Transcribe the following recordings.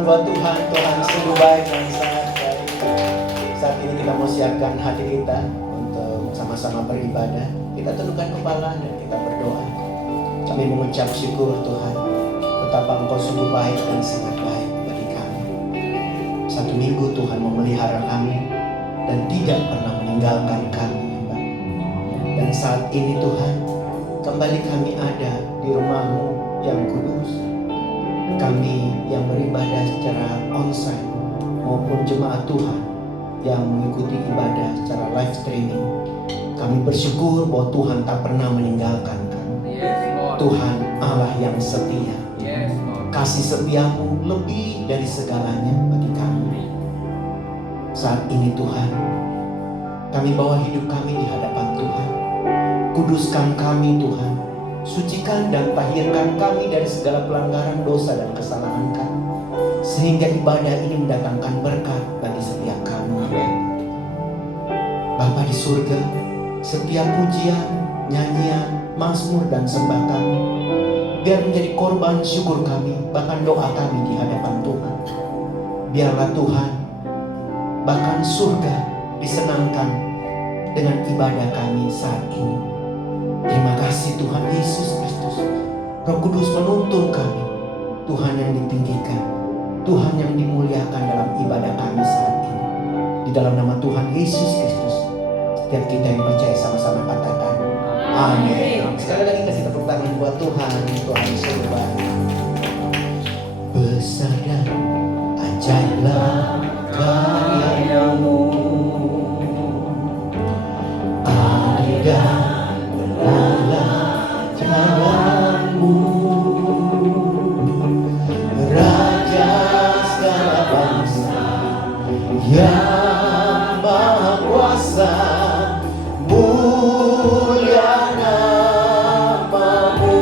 Buat Tuhan, Tuhan sungguh baik dan sangat baik. Saat ini kita mau siapkan hati kita untuk sama-sama beribadah. Kita tundukkan kepala dan kita berdoa. Kami mengucap syukur Tuhan, betapa Engkau sungguh baik dan sangat baik bagi kami. Satu minggu Tuhan memelihara kami dan tidak pernah meninggalkan kami. Dan saat ini Tuhan, kembali kami ada di rumah-Mu yang kudus. Kami yang beribadah secara onsite maupun jemaat Tuhan yang mengikuti ibadah secara live streaming, kami bersyukur bahwa Tuhan tak pernah meninggalkan kami. Tuhan Allah yang setia. Kasih setiamu lebih dari segalanya bagi kami. Saat ini Tuhan, kami bawa hidup kami di hadapan Tuhan. Kuduskan kami Tuhan, sucikan dan tahirkan kami dari segala pelanggaran dosa dan kesalahan kami, sehingga ibadah ini mendatangkan berkat bagi setiap kami. Bapa di surga, setiap pujian, nyanyian, mazmur dan sembah kami biar menjadi korban syukur kami, bahkan doa kami di hadapan Tuhan. Biarlah Tuhan, bahkan surga disenangkan dengan ibadah kami saat ini. Terima kasih Tuhan Yesus Kristus. Roh Kudus menuntun kami. Tuhan yang ditinggikan, Tuhan yang dimuliakan dalam ibadah kami saat ini. Di dalam nama Tuhan Yesus Kristus, setiap kita yang percaya sama-sama katakan amin. Sekali lagi kasih tepuk tangan buat Tuhan. Tuhan sungguh baik. Besar dan ajaiblah karya-Mu, adil dan benarlah jalan-Mu, Raja segala bangsa yang Maha Kuasa, mulia nama-Mu.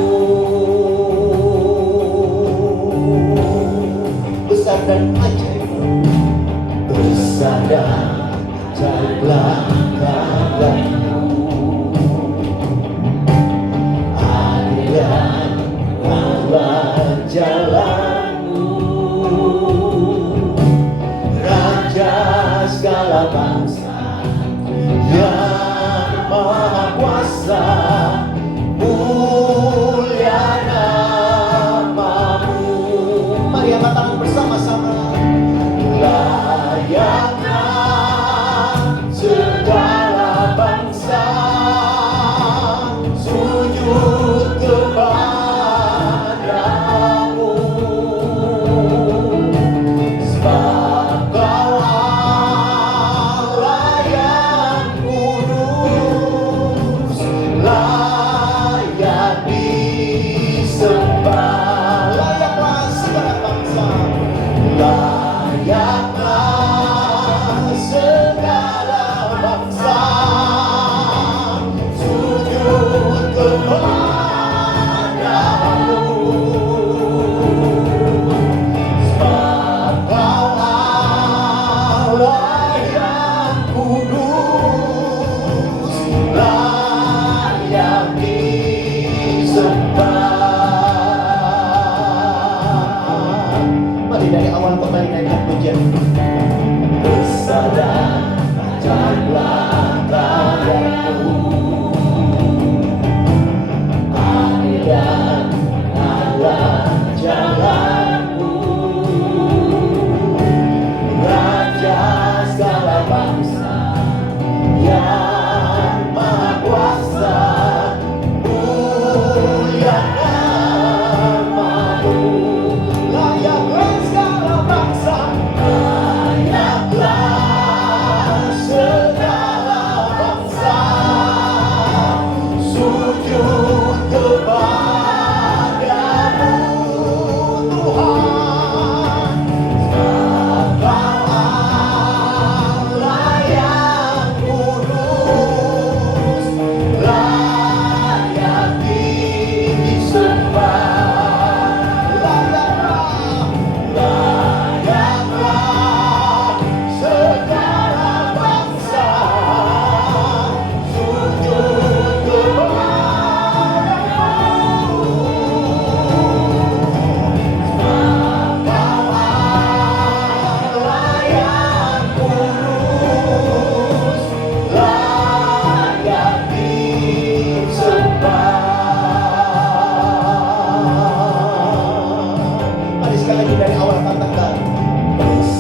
Besar dan ajaib, besar dan ajaiblah karya-Mu, adil dan benarlah jalan-Mu, Raja segala bangsa yang Maha Kuasa, mulia nama-Mu. Mari angkat tangan bersama-sama. Layaklah segala bangsa sujud kepada-Mu, sebab Kau Allah yang kudus, layak disembah. Layaklah segala bangsa, layaklah segala bangsa sujud kepada-Mu, sebab Kau Allah yang kudus, layak disembah. Mari dari awal kembali naikkan pujian. Besar dan ajaiblah karya-Mu, adil dan benarlah jalan-Mu, Raja segala bangsa yang Maha Kuasa, mulia nama-Mu. Layaklah segala bangsa, layaklah segala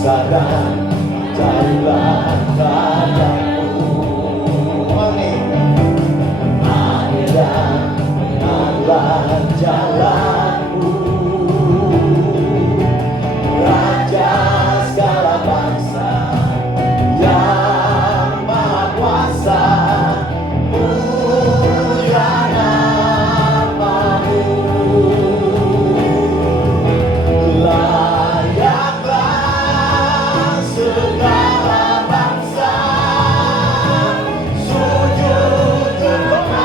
kebesaran jalan padamu. Amin. Ada benar jalanmu, Raja segala bangsa yang maha kuasa, mulia namamu. Layaklah segala bangsa sujud kepadamu,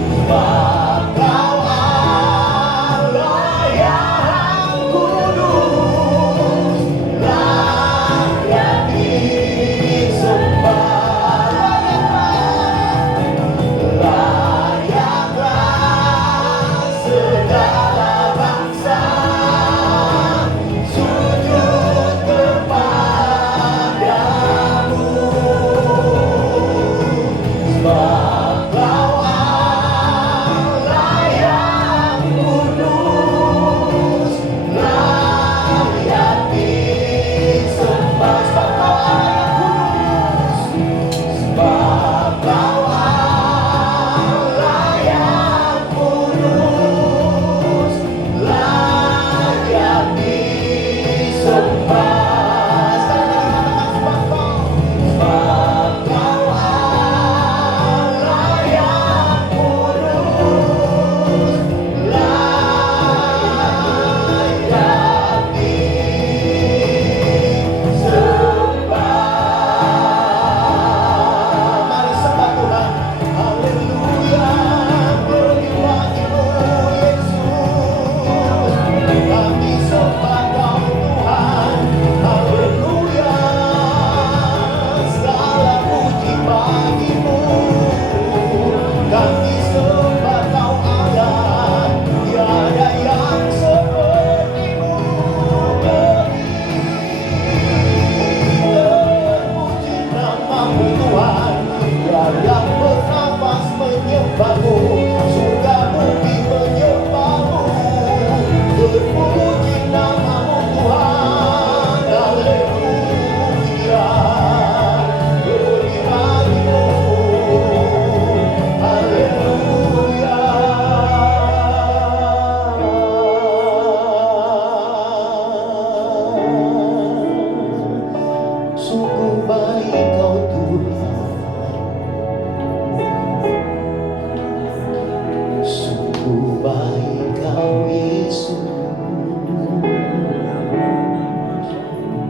sebab Kau Allah yang kudus, layak disembah. Layaklah segala bangsa sujud kepadamu, sebab Kau Allah yang kudus, layak disembah. Sebab Kau Allah yang kudus, sebab Kau Allah yang kudus, layak disembah. Sebab Kau Allah yang kudus, layak disembah. Mari sembah Tuhan. Haleluya, berlimpah-Mu Yesus. Kami sembah Kau Tuhan. Haleluya, segala puji bagi-Mu. Kami sembah Kau Allah, tiada yang seperti-Mu. Terpuji namamu Tuhan, yang bernafas menyembah-Mu, surga bumi menyembah-Mu. Terpuji namamu Tuhan, haleluya, glory bagi-Mu, haleluya. Sungguh baik Kau Tuhan, sungguh baik Kau Yesus.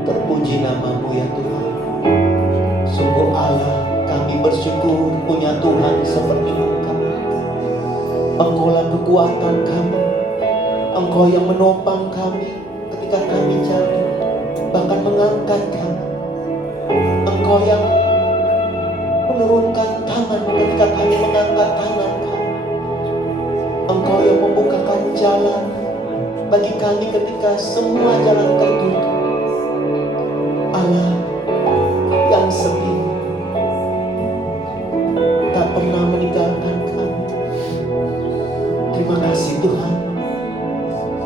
Terpuji namamu ya Tuhan. Sungguh Allah, kami bersyukur punya Tuhan seperti Engkau. Engkaulah kekuatan kami, Engkau yang menopang kami ketika kami jatuh, bahkan mengangkat kami. Engkau yang menurunkan tangan ketika kami mengangkat tangan kami. Engkau yang membukakan jalan bagi kami ketika semua jalan tertutup. Allah yang setia, tak pernah meninggalkan kami. Terima kasih Tuhan.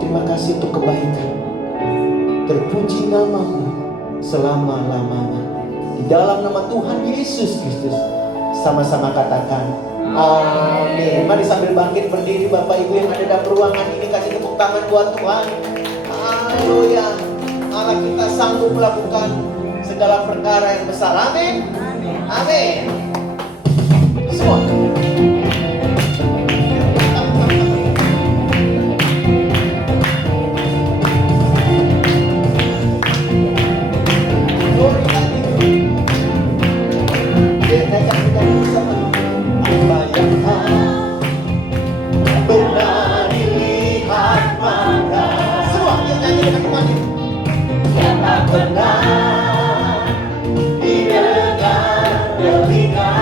Terima kasih untuk kebaikan. Terpuji namamu selama-lamanya. Di dalam nama Tuhan Yesus Kristus, sama-sama katakan amin. Mari sambil bangkit berdiri Bapak Ibu yang ada dalam ruangan ini, kasih tepuk tangan buat Tuhan. Haleluya. Allah kita sanggup melakukan segala perkara yang besar. Amin. Amin. Semua. Benar dilihat mata, semua yang nyanyi dengan kembali. Yang tak pernah didengar telinga.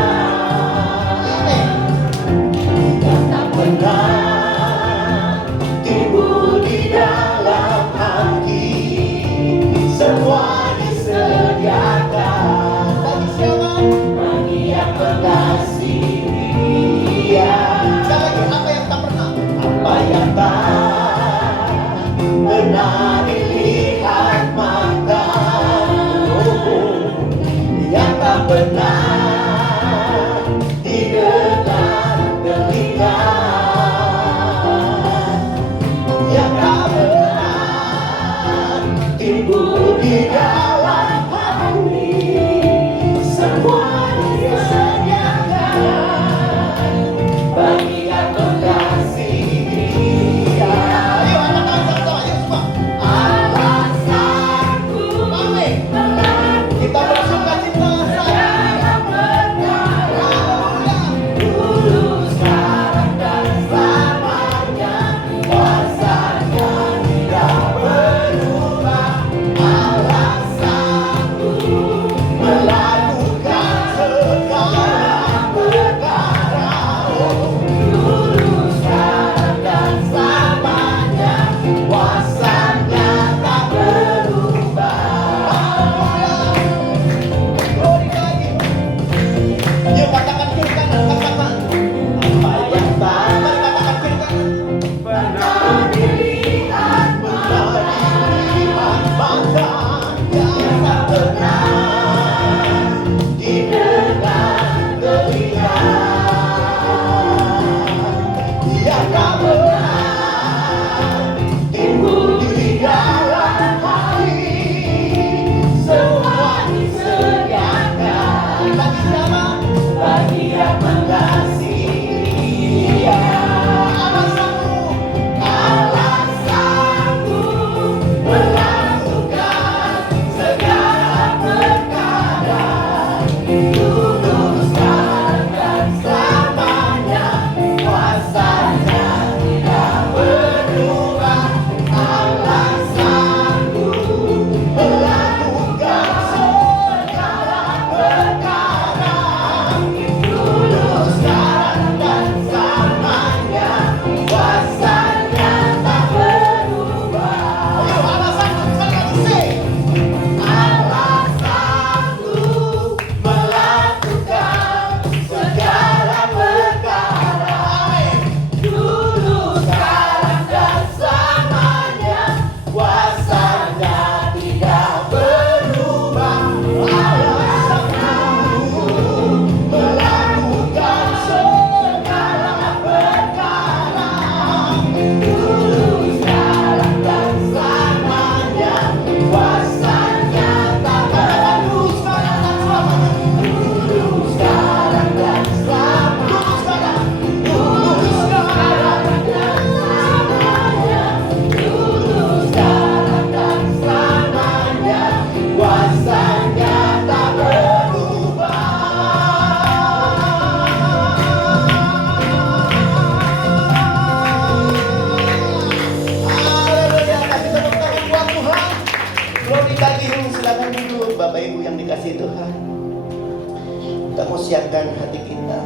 siapkan hati kita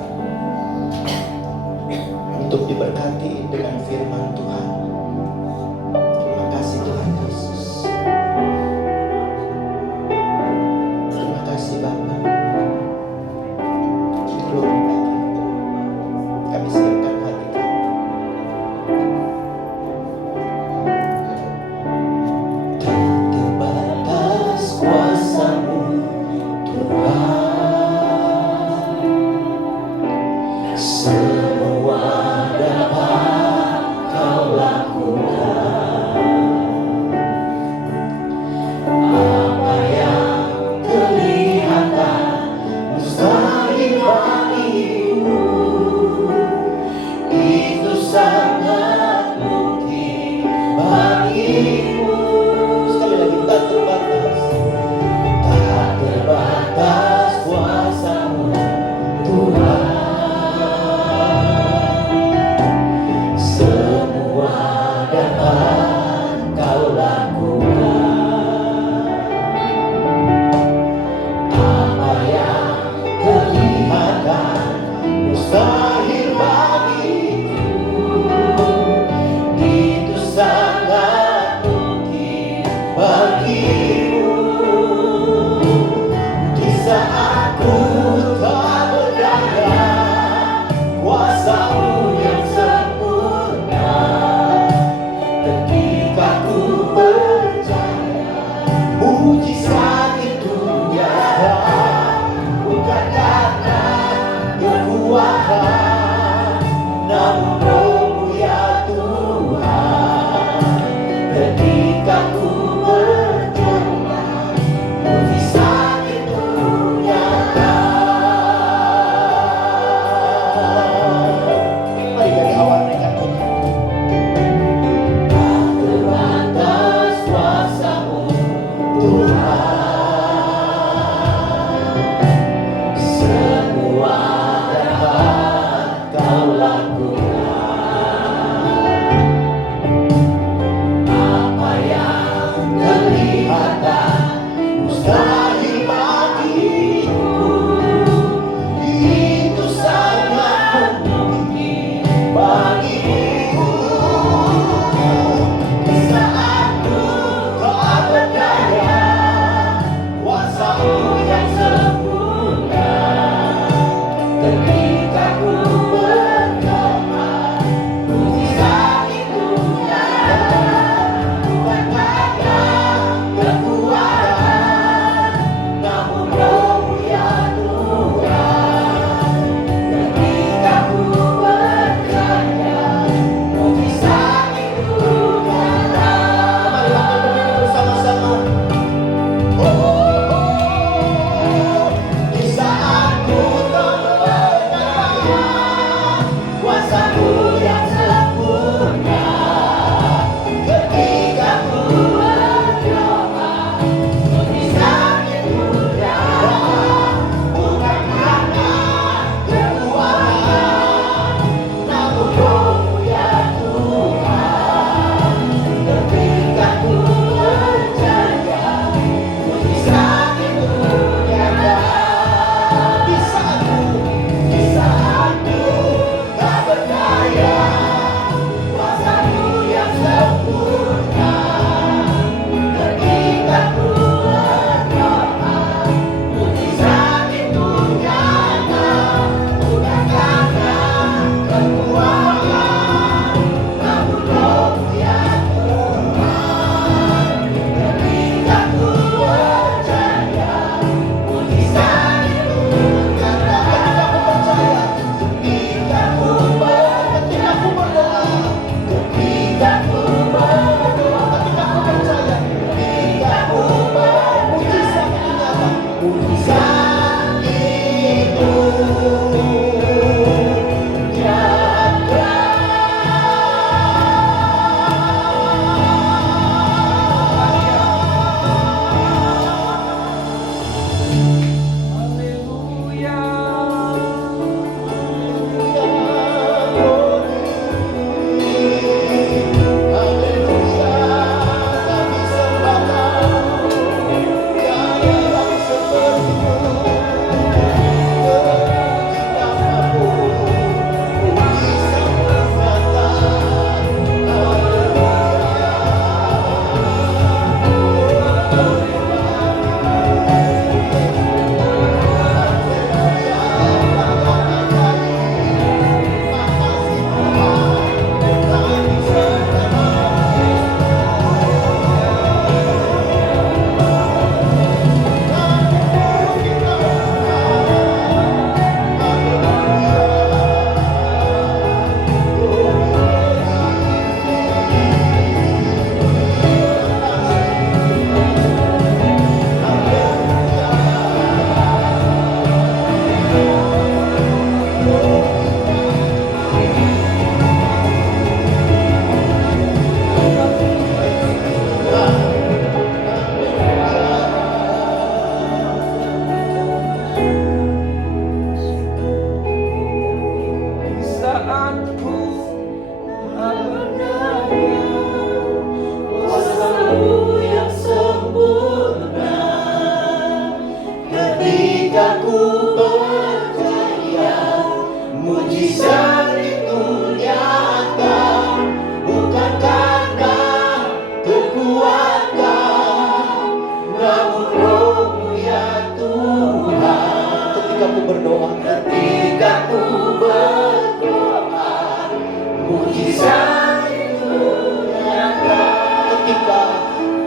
untuk diberkati dengan firman Tuhan. Terima kasih Tuhan Yesus. Terima kasih Bapa. Glory bagi kami, siapkan hati kami. Terbatas kuasa-Mu Tuhan,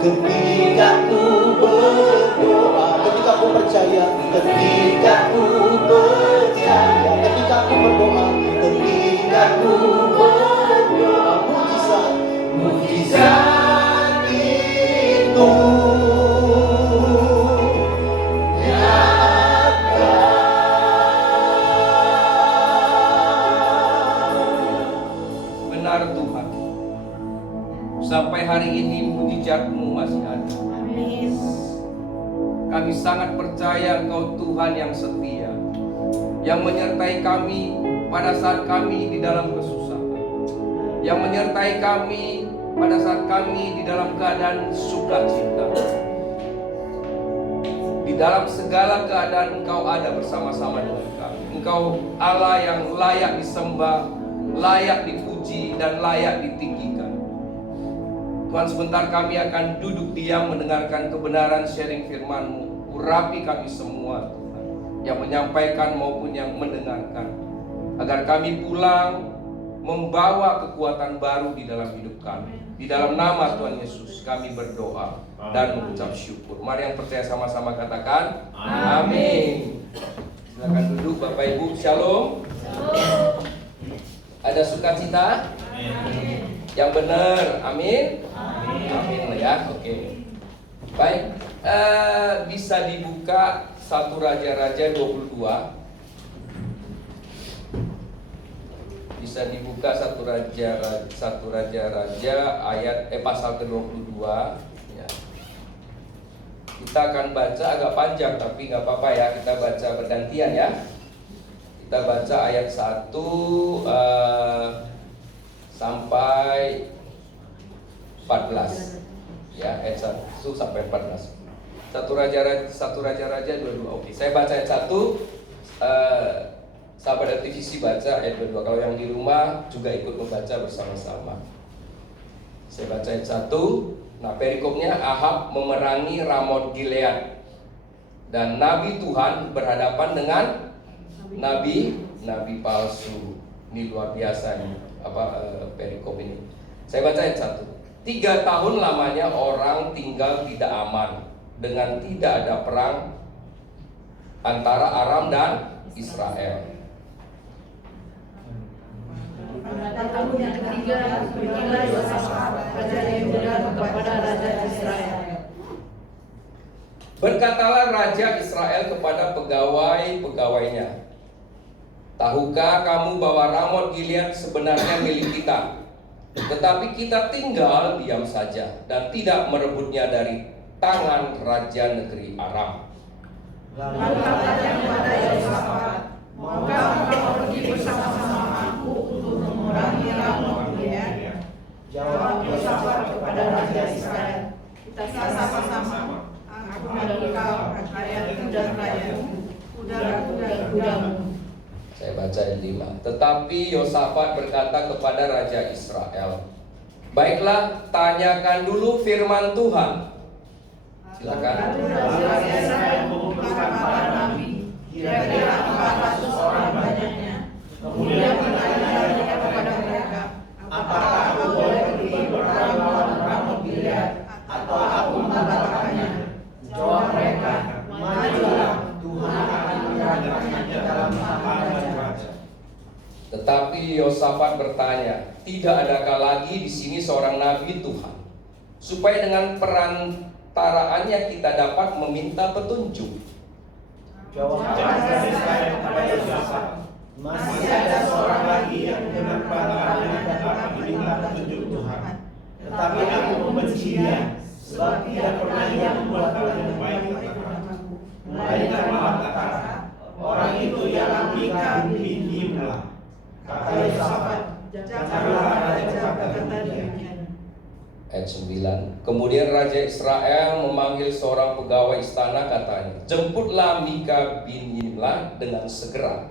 ketika ku berdoa, ketika ku percaya, ketika ku percaya, ketika ku berdoa, ketika ku berdoa, mujizat, mujizat itu nyata. Benar Tuhan, sampai hari ini mujizat-Mu masih ada. Amin. Kami sangat percaya Engkau Tuhan yang setia, yang menyertai kami pada saat kami di dalam kesusahan, yang menyertai kami pada saat kami di dalam keadaan sukacita. Di dalam segala keadaan Engkau ada bersama-sama dengan kami. Engkau Allah yang layak disembah, layak dipuji, dan layak ditinggikan. Tuhan, sebentar kami akan duduk diam mendengarkan kebenaran sharing firman-Mu. Urapi kami semua Tuhan, yang menyampaikan maupun yang mendengarkan, agar kami pulang membawa kekuatan baru di dalam hidup kami. Di dalam nama Tuhan Yesus kami berdoa dan mengucap syukur. Mari yang percaya sama-sama katakan amin. Silakan duduk Bapak Ibu. Shalom. Ada sukacita? Yang benar, amin. Amin ya, oke. Baik, bisa dibuka 1 Raja-Raja 22. Bisa dibuka 1 Raja-Raja ayat pasal ke-22 ya. Kita akan baca agak panjang tapi nggak apa-apa ya, kita baca bergantian ya. Kita baca ayat 1 sampai 14 ya, ayat 1 sampai 14. 1 Raja-Raja 22. Oke, saya baca ayat 1. Sahabat TVC baca ayat 22. Kalau yang di rumah juga ikut membaca bersama-sama. Saya baca ayat 1. Nah, perikopnya, Ahab memerangi Ramot Gilead, dan Nabi Tuhan berhadapan dengan nabi palsu. Ini luar biasa nih, perikop ini. Saya baca ayat 1. 3 tahun lamanya orang tinggal tidak aman, dengan tidak ada perang antara Aram dan Israel. Pada tahun yang ketiga, pergilah Yosafat, raja Yehuda, kepada raja Israel. Berkatalah raja Israel kepada pegawai-pegawainya, tahukah kamu bahwa Ramot Gilead sebenarnya milik kita? Tetapi kita tinggal diam saja dan tidak merebutnya dari tangan raja negeri Aram. Lalu katanya kepada Yosafat, maukah engkau pergi bersama-sama aku untuk memerangi Ramot Gilead? Jawab Yosafat kepada raja Israel, kita sama-sama, aku dan engkau, rakyatku dan rakyatmu, kudaku dan kudamu. Saya baca ayat 5. Tetapi Yosafat berkata kepada raja Israel, baiklah, tanyakan dulu firman Tuhan. Silakan. Raja Israel mengumpulkan para nabi, kira-kira 400 orang banyaknya. Kemudian bertanya kepada mereka, apakah aku boleh pergi berperang melawan Ramot Gilead, atau aku membatalkannya? Jawab mereka, majulah, Tuhan akan menyerahkannya ke dalam tangan raja. Tetapi Yosafat bertanya, tidak adakah lagi di sini seorang nabi Tuhan, supaya dengan perantaraannya kita dapat meminta petunjuk? Jawab raja Israel kepada Yosafat, masih ada seorang lagi yang dengan perantaranya dapat diminta petunjuk Tuhan. Tetapi aku membencinya, sebab tidak pernah ia membuat hal yang baik kepadaku. Melainkan mengatakan, orang itu ialah Mika bin Imlah. Kata Yosafat, janganlah raja berkata demikian. Ayat 9. Kemudian Raja Israel memanggil seorang pegawai istana, katanya, jemputlah Mika bin Imlah dengan segera.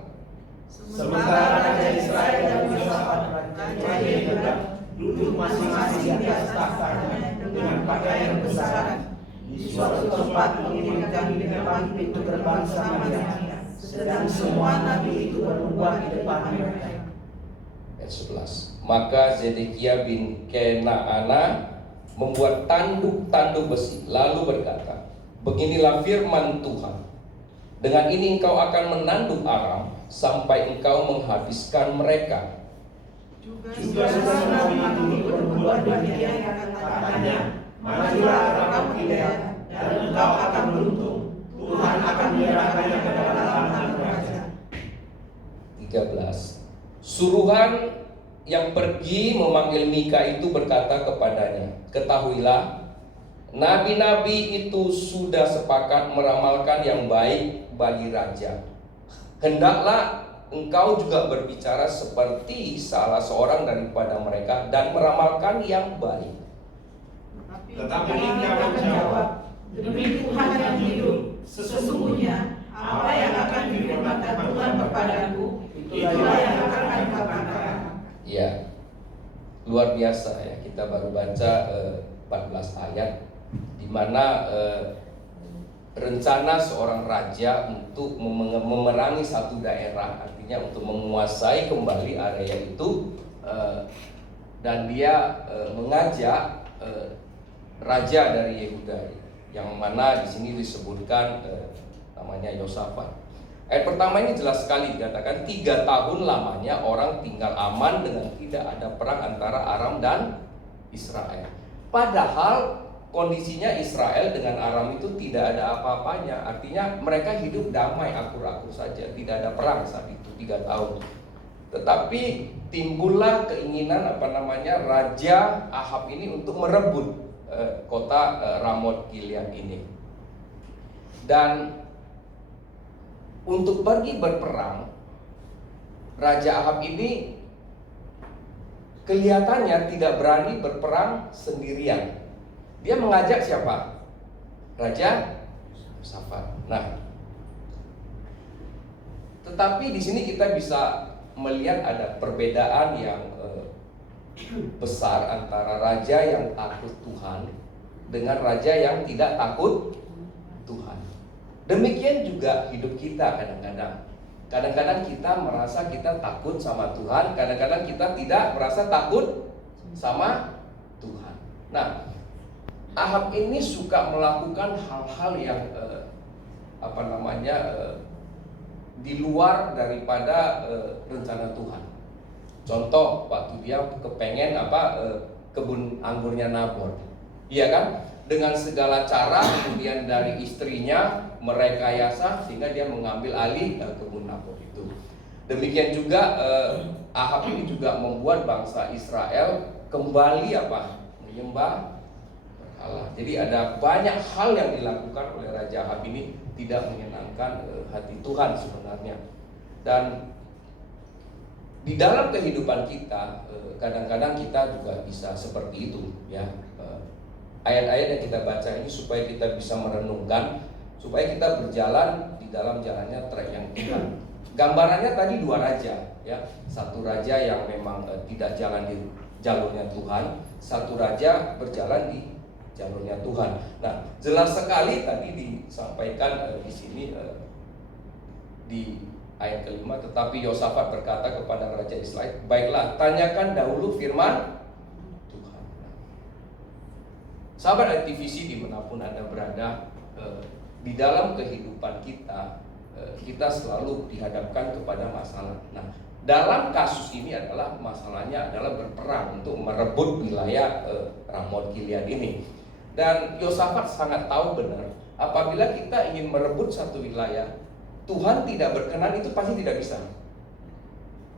Sementara raja Israel dan Yosafat raja Yehuda duduk masing-masing di atas tahtanya dengan pakaian besar di suatu tempat menginginkan di depan pintu gerbang Samaria, sedang semua nabi itu bernubuat di depan mereka. Ayat 11. Maka Zedekia bin Kenaana membuat tanduk-tanduk besi, lalu berkata, beginilah firman Tuhan, dengan ini engkau akan menanduk Aram sampai engkau menghabiskan mereka. Juga sesudah itu berbuat demikian, katanya, majulah kamu Gilead, dan engkau akan beruntung. Tuhan akan menyerahkannya ke dalam tangan raja. 13. Suruhan yang pergi memanggil Mika itu berkata kepadanya, ketahuilah, nabi-nabi itu sudah sepakat meramalkan yang baik bagi raja. Hendaklah engkau juga berbicara seperti salah seorang daripada mereka dan meramalkan yang baik. Tetapi Mika menjawab, demi Tuhan yang hidup, sesungguhnya apa yang akan difirmankan Tuhan kepadaku, itulah yang akan aku katakan. Ya, luar biasa ya. Kita baru baca 14 ayat, di mana rencana seorang raja untuk memerangi satu daerah, artinya untuk menguasai kembali area itu, dan dia mengajak raja dari Yehuda, yang mana di sini disebutkan namanya Yosafat. Ayat pertama ini jelas sekali dikatakan 3 tahun lamanya orang tinggal aman dengan tidak ada perang antara Aram dan Israel. Padahal kondisinya Israel dengan Aram itu tidak ada apa-apanya. Artinya mereka hidup damai, akur-akur saja, tidak ada perang saat itu 3 tahun. Tetapi timbullah keinginan Raja Ahab ini untuk merebut kota Ramot Gilead ini. Dan untuk pergi berperang, Raja Ahab ini kelihatannya tidak berani berperang sendirian. Dia mengajak siapa? Raja Yosafat. Nah, tetapi di sini kita bisa melihat ada perbedaan yang besar antara raja yang takut Tuhan dengan raja yang tidak takut Tuhan. Demikian juga hidup kita kadang-kadang. Kadang-kadang kita merasa kita takut sama Tuhan, kadang-kadang kita tidak merasa takut sama Tuhan. Nah, Ahab ini suka melakukan hal-hal yang di luar daripada rencana Tuhan. Contoh, waktu dia kepengen kebun anggurnya Nabot, iya kan? Dengan segala cara, kemudian dari istrinya merekayasa sehingga dia mengambil alih kebun Nabot itu. Demikian juga Ahab ini juga membuat bangsa Israel kembali menyembah berhala. Jadi ada banyak hal yang dilakukan oleh Raja Ahab ini tidak menyenangkan hati Tuhan sebenarnya. Dan di dalam kehidupan kita kadang-kadang kita juga bisa seperti itu ya. Ayat-ayat yang kita baca ini supaya kita bisa merenungkan, supaya kita berjalan di dalam jalannya track yang Tuhan. Gambarannya tadi 2 raja ya. Satu raja yang memang tidak jalan di jalurnya Tuhan, satu raja berjalan di jalurnya Tuhan. Nah, jelas sekali tadi disampaikan di sini di ayat kelima, tetapi Yosafat berkata kepada Raja Israel, baiklah, tanyakan dahulu firman Tuhan. Sahabat aktivisi dimanapun Anda berada, di dalam kehidupan kita, kita selalu dihadapkan kepada masalah. Nah, dalam kasus ini adalah masalahnya adalah berperang untuk merebut wilayah Ramot Gilead ini. Dan Yosafat sangat tahu benar, apabila kita ingin merebut satu wilayah, Tuhan tidak berkenan, itu pasti tidak bisa.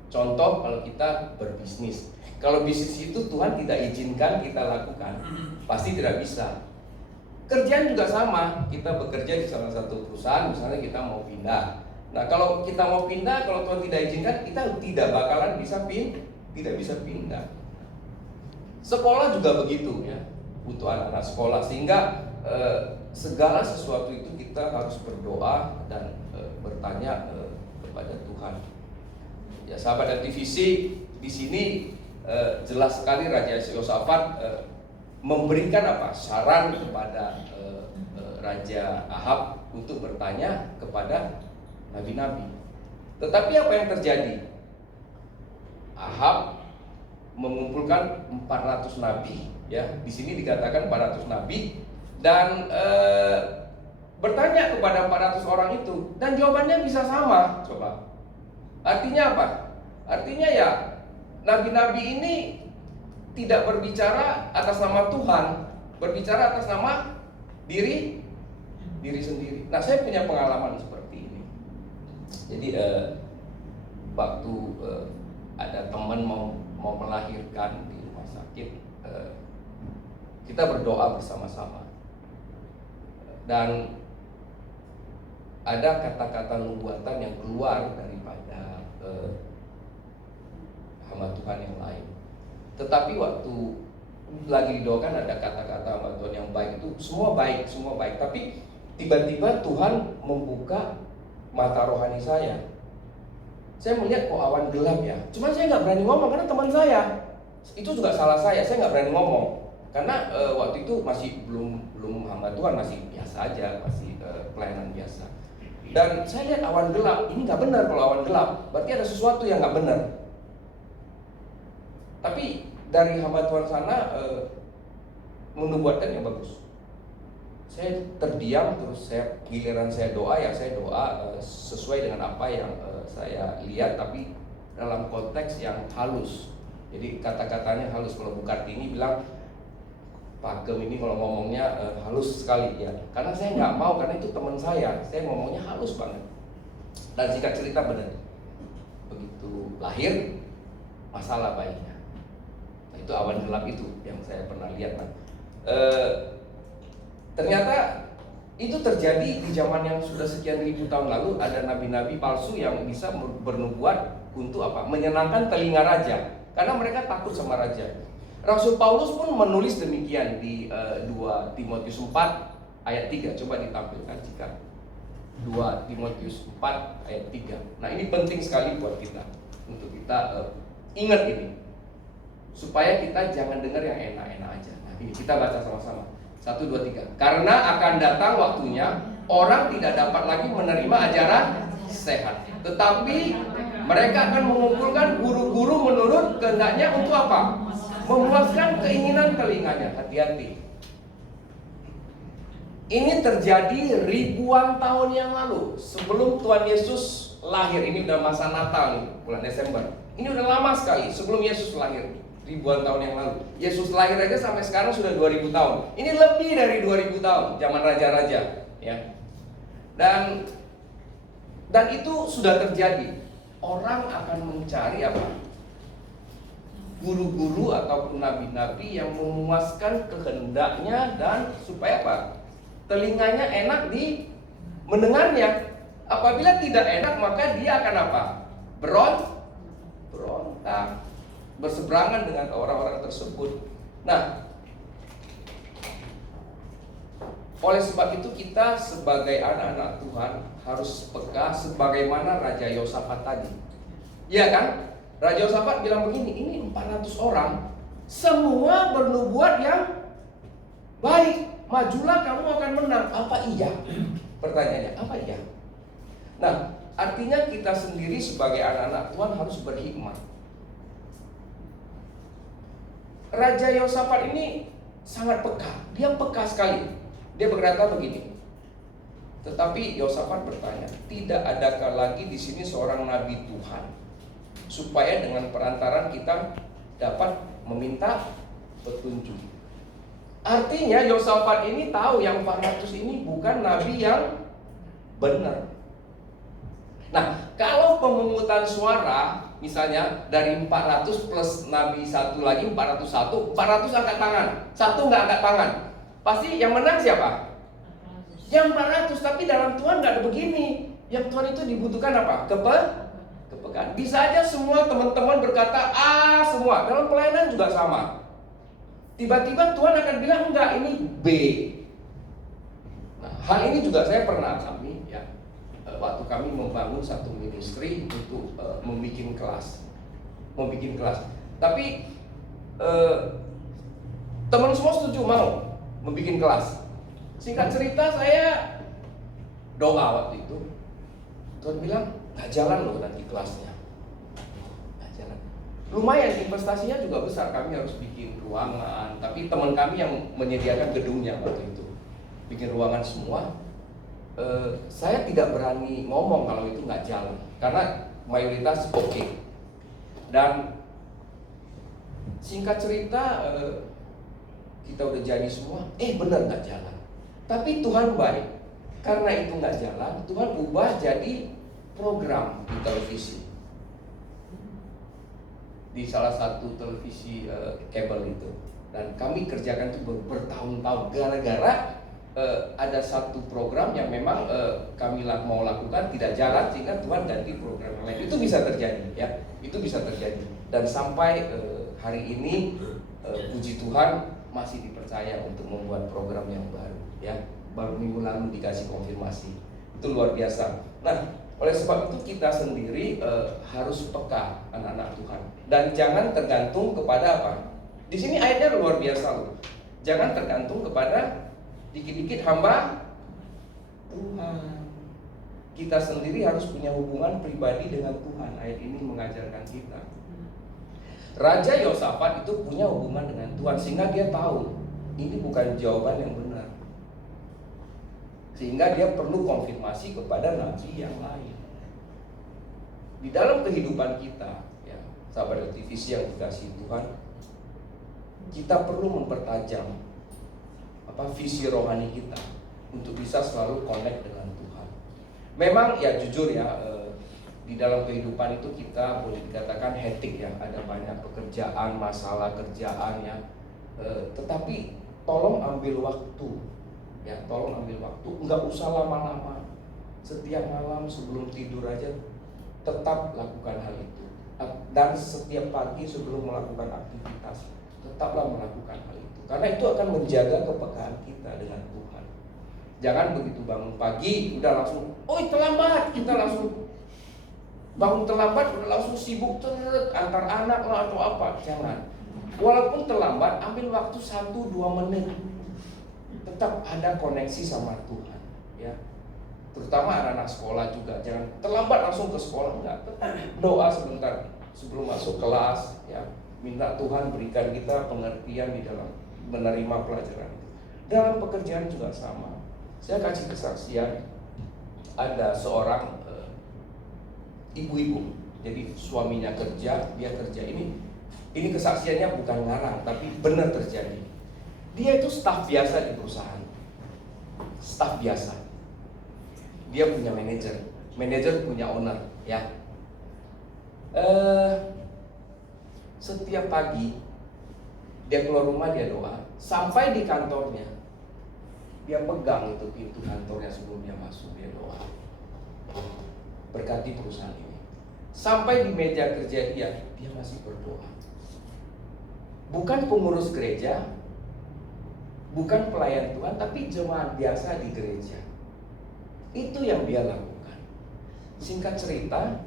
Contoh, kalau kita berbisnis, kalau bisnis itu Tuhan tidak izinkan kita lakukan, pasti tidak bisa. Kerjaan juga sama, kita bekerja di salah satu perusahaan, misalnya kita mau pindah. Nah, kalau kita mau pindah, kalau Tuhan tidak izinkan, kita tidak bakalan tidak bisa pindah. Sekolah juga begitu ya, butuh anak-anak sekolah, sehingga segala sesuatu itu kita harus berdoa dan bertanya kepada Tuhan. Ya, sahabat aktivisi, di sini jelas sekali Raja Yosafat memberikan saran kepada Raja Ahab untuk bertanya kepada nabi-nabi. Tetapi apa yang terjadi? Ahab mengumpulkan 400 nabi Ya, di sini dikatakan 400 nabi dan bertanya kepada 400 orang itu dan jawabannya bisa sama. Coba. Artinya apa? Artinya ya nabi-nabi ini tidak berbicara atas nama Tuhan, berbicara atas nama diri sendiri. Nah, saya punya pengalaman seperti ini. Jadi waktu ada teman mau melahirkan di rumah sakit, kita berdoa bersama-sama. Dan ada kata-kata nubuatan yang keluar daripada hamba Tuhan yang lain. Tetapi waktu lagi didoakan ada kata-kata hamba Tuhan yang baik itu semua baik. Tapi tiba-tiba Tuhan membuka mata rohani saya. Saya melihat kok awan gelap ya. Cuman saya nggak berani ngomong karena teman saya. Itu juga salah saya nggak berani ngomong. Karena waktu itu masih belum hamba Tuhan, masih biasa aja, masih pelayanan biasa. Dan saya lihat awan gelap, ini nggak benar kalau awan gelap, berarti ada sesuatu yang nggak benar. Tapi dari hamba Tuhan sana menubuatkan yang bagus. Saya terdiam, terus giliran saya doa sesuai dengan apa yang saya lihat, tapi dalam konteks yang halus. Jadi kata-katanya halus. Kalau Bu Kartini bilang Pak Gem ini kalau ngomongnya halus sekali ya. Karena saya nggak mau, karena itu teman saya ngomongnya halus banget. Dan singkat cerita benar. Begitu lahir, masalah bayinya. Nah, itu awan gelap itu yang saya pernah lihat. Ternyata itu terjadi di zaman yang sudah sekian ribu tahun lalu. Ada nabi-nabi palsu yang bisa bernubuat untuk apa? Menyenangkan telinga raja. Karena mereka takut sama raja. Rasul Paulus pun menulis demikian di 2 Timotius 4 ayat 3. Coba ditampilkan jika 2 Timotius 4 ayat 3. Nah, ini penting sekali buat kita untuk kita ingat ini. Supaya kita jangan dengar yang enak-enak aja. Nah, ini kita baca sama-sama. 1, 2, 3. Karena akan datang waktunya orang tidak dapat lagi menerima ajaran sehat, tetapi mereka akan mengumpulkan guru-guru menurut kehendaknya untuk apa? Memuaskan keinginan telinganya. Hati-hati. Ini terjadi ribuan tahun yang lalu, sebelum Tuhan Yesus lahir. Ini udah masa Natal nih, bulan Desember. Ini udah lama sekali sebelum Yesus lahir. Ribuan tahun yang lalu. Yesus lahir aja sampai sekarang sudah 2000 tahun. Ini lebih dari 2000 tahun, zaman raja-raja, ya. Dan itu sudah terjadi. Orang akan mencari apa? Guru-guru ataupun nabi-nabi yang memuaskan kehendaknya dan supaya apa? Telinganya enak di mendengarnya. Apabila tidak enak, maka dia akan apa? Berontak, berseberangan dengan orang-orang tersebut. Nah, oleh sebab itu kita sebagai anak-anak Tuhan harus peka sebagaimana Raja Yosafat tadi. Iya kan? Raja Yosafat bilang begini, ini 400 orang semua bernubuat yang baik. Majulah, kamu akan menang. Apa iya? Pertanyaannya, apa iya? Nah, artinya kita sendiri sebagai anak-anak Tuhan harus berhikmat. Raja Yosafat ini sangat peka. Dia peka sekali. Dia berkata begini. Tetapi Yosafat bertanya, tidak adakah lagi di sini seorang nabi Tuhan, supaya dengan perantaran kita dapat meminta petunjuk. Artinya Yosafat ini tahu yang 400 ini bukan nabi yang benar. Nah, kalau pemungutan suara misalnya dari 400 plus nabi satu lagi 401, 400 angkat tangan, satu nggak angkat tangan, pasti yang menang siapa? Yang 400. Tapi dalam Tuhan nggak ada begini. Yang Tuhan itu dibutuhkan apa? Kepekaan. Bisa aja semua teman-teman berkata A semua. Dalam pelayanan juga sama. Tiba-tiba Tuhan akan bilang enggak, ini B. Nah, hal ini juga saya pernah alami ya. Waktu kami membangun satu ministry untuk membuat kelas. Tapi teman semua setuju mau membuat kelas. Singkat cerita, saya doa waktu itu. Tuhan bilang nggak jalan loh nanti kelasnya, nggak jalan. lumayan investasinya juga besar. Kami harus bikin ruangan, tapi teman kami yang menyediakan gedungnya waktu itu bikin ruangan semua. Saya tidak berani ngomong kalau itu nggak jalan, karena mayoritas oke. Dan singkat cerita, kita udah janji semua, benar nggak jalan. Tapi Tuhan baik, karena itu nggak jalan, Tuhan ubah jadi program di televisi, di salah satu televisi kabel itu. Dan kami kerjakan itu bertahun-tahun gara-gara ada satu program yang memang kami mau lakukan tidak jalan, sehingga Tuhan ganti program yang lain. Itu bisa terjadi, ya, itu bisa terjadi. Dan sampai hari ini puji Tuhan masih dipercaya untuk membuat program yang baru, ya. Baru minggu lalu dikasih konfirmasi. Itu luar biasa. Nah, oleh sebab itu kita sendiri harus peka, anak-anak Tuhan, dan jangan tergantung kepada apa. Di sini ayatnya luar biasa loh. Jangan tergantung kepada dikit-dikit hamba Tuhan. Kita sendiri harus punya hubungan pribadi dengan Tuhan. Ayat ini mengajarkan kita. Raja Yosafat itu punya hubungan dengan Tuhan, sehingga dia tahu ini bukan jawaban yang benar, sehingga dia perlu konfirmasi kepada nabi yang lain. Di dalam kehidupan kita, ya, sahabat TVC yang dikasihi Tuhan, kita perlu mempertajam visi rohani kita untuk bisa selalu connect dengan Tuhan. Memang ya jujur ya, di dalam kehidupan itu kita boleh dikatakan hektik ya, ada banyak pekerjaan, masalah kerjaan ya. Tetapi tolong ambil waktu, ya, tolong ambil waktu, nggak usah lama-lama. Setiap malam sebelum tidur aja tetap lakukan hal itu. Dan setiap pagi sebelum melakukan aktivitas tetaplah melakukan hal itu. Karena itu akan menjaga kepekaan kita dengan Tuhan. Jangan begitu bangun pagi udah langsung, terlambat, kita langsung bangun terlambat udah langsung sibuk antar anak lah atau apa. Jangan. Walaupun terlambat, ambil waktu 1-2 menit. Tetap ada koneksi sama Tuhan, ya. Terutama anak-anak sekolah juga, jangan terlambat langsung ke sekolah, enggak. Tetap doa sebentar sebelum masuk kelas, ya. Minta Tuhan berikan kita pengertian di dalam menerima pelajaran itu. Dalam pekerjaan juga sama. Saya kasih kesaksian, ada seorang ibu-ibu, jadi suaminya kerja, dia kerja. Ini kesaksiannya bukan ngarang, tapi benar terjadi. Dia itu staf biasa di perusahaan, staf biasa. Dia punya manajer punya owner, ya. Setiap pagi dia keluar rumah, dia doa. Sampai di kantornya, dia pegang itu pintu kantornya sebelum dia masuk, dia doa. Berkati perusahaan ini. Sampai di meja kerja dia masih berdoa. Bukan pengurus gereja, bukan pelayan Tuhan, tapi jemaat biasa di gereja. Itu yang dia lakukan. Singkat cerita,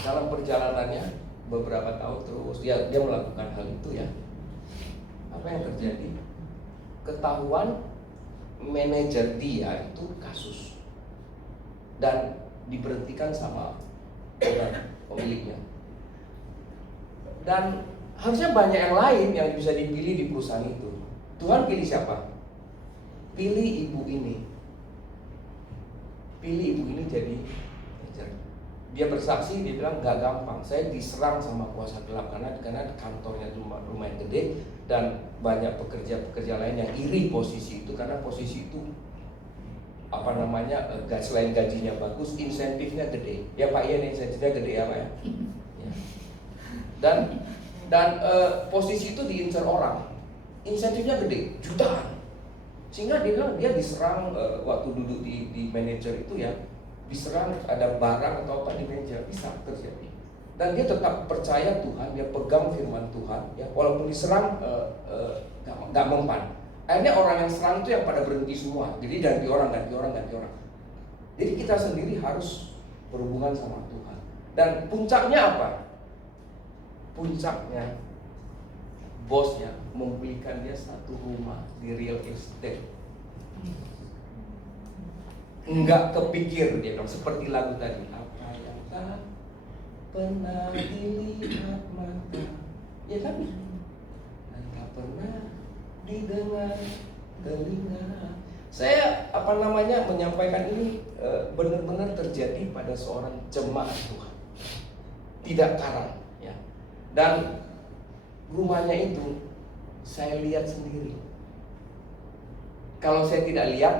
dalam perjalanannya beberapa tahun terus dia melakukan hal itu, ya. Apa yang terjadi? Ketahuan manajer dia itu kasus dan diberhentikan sama pemiliknya. Dan harusnya banyak yang lain yang bisa dipilih di perusahaan itu. Tuhan pilih siapa? Pilih ibu ini. Pilih ibu ini jadi manajer. Dia bersaksi, dia bilang gak gampang. Saya diserang sama kuasa gelap karena kantornya lumayan gede dan banyak pekerja-pekerja lain yang iri posisi itu, karena posisi itu selain gajinya bagus, insentifnya gede. Ya Pak Ian, insentifnya gede ya Pak ya. Dan posisi itu diincar orang, insentifnya gede, jutaan. Sehingga dia bilang dia diserang waktu duduk di manajer itu, ya. Diserang ada barang atau apa di meja, bisa terjadi. Dan dia tetap percaya Tuhan, dia pegang firman Tuhan, ya, walaupun diserang gak mempan. Akhirnya orang yang serang itu yang pada berhenti semua. Jadi ganti orang. Jadi kita sendiri harus berhubungan sama Tuhan. Dan puncaknya apa? Puncaknya bosnya membelikan dia satu rumah di real estate. Enggak kepikir, dia bilang seperti lagu tadi, apa yang tak pernah dilihat mata, ya kan? Dan tak pernah didengar telinga. Saya menyampaikan ini benar-benar terjadi pada seorang jemaat Tuhan, tidak karang, ya. Dan rumahnya itu saya lihat sendiri. Kalau saya tidak lihat,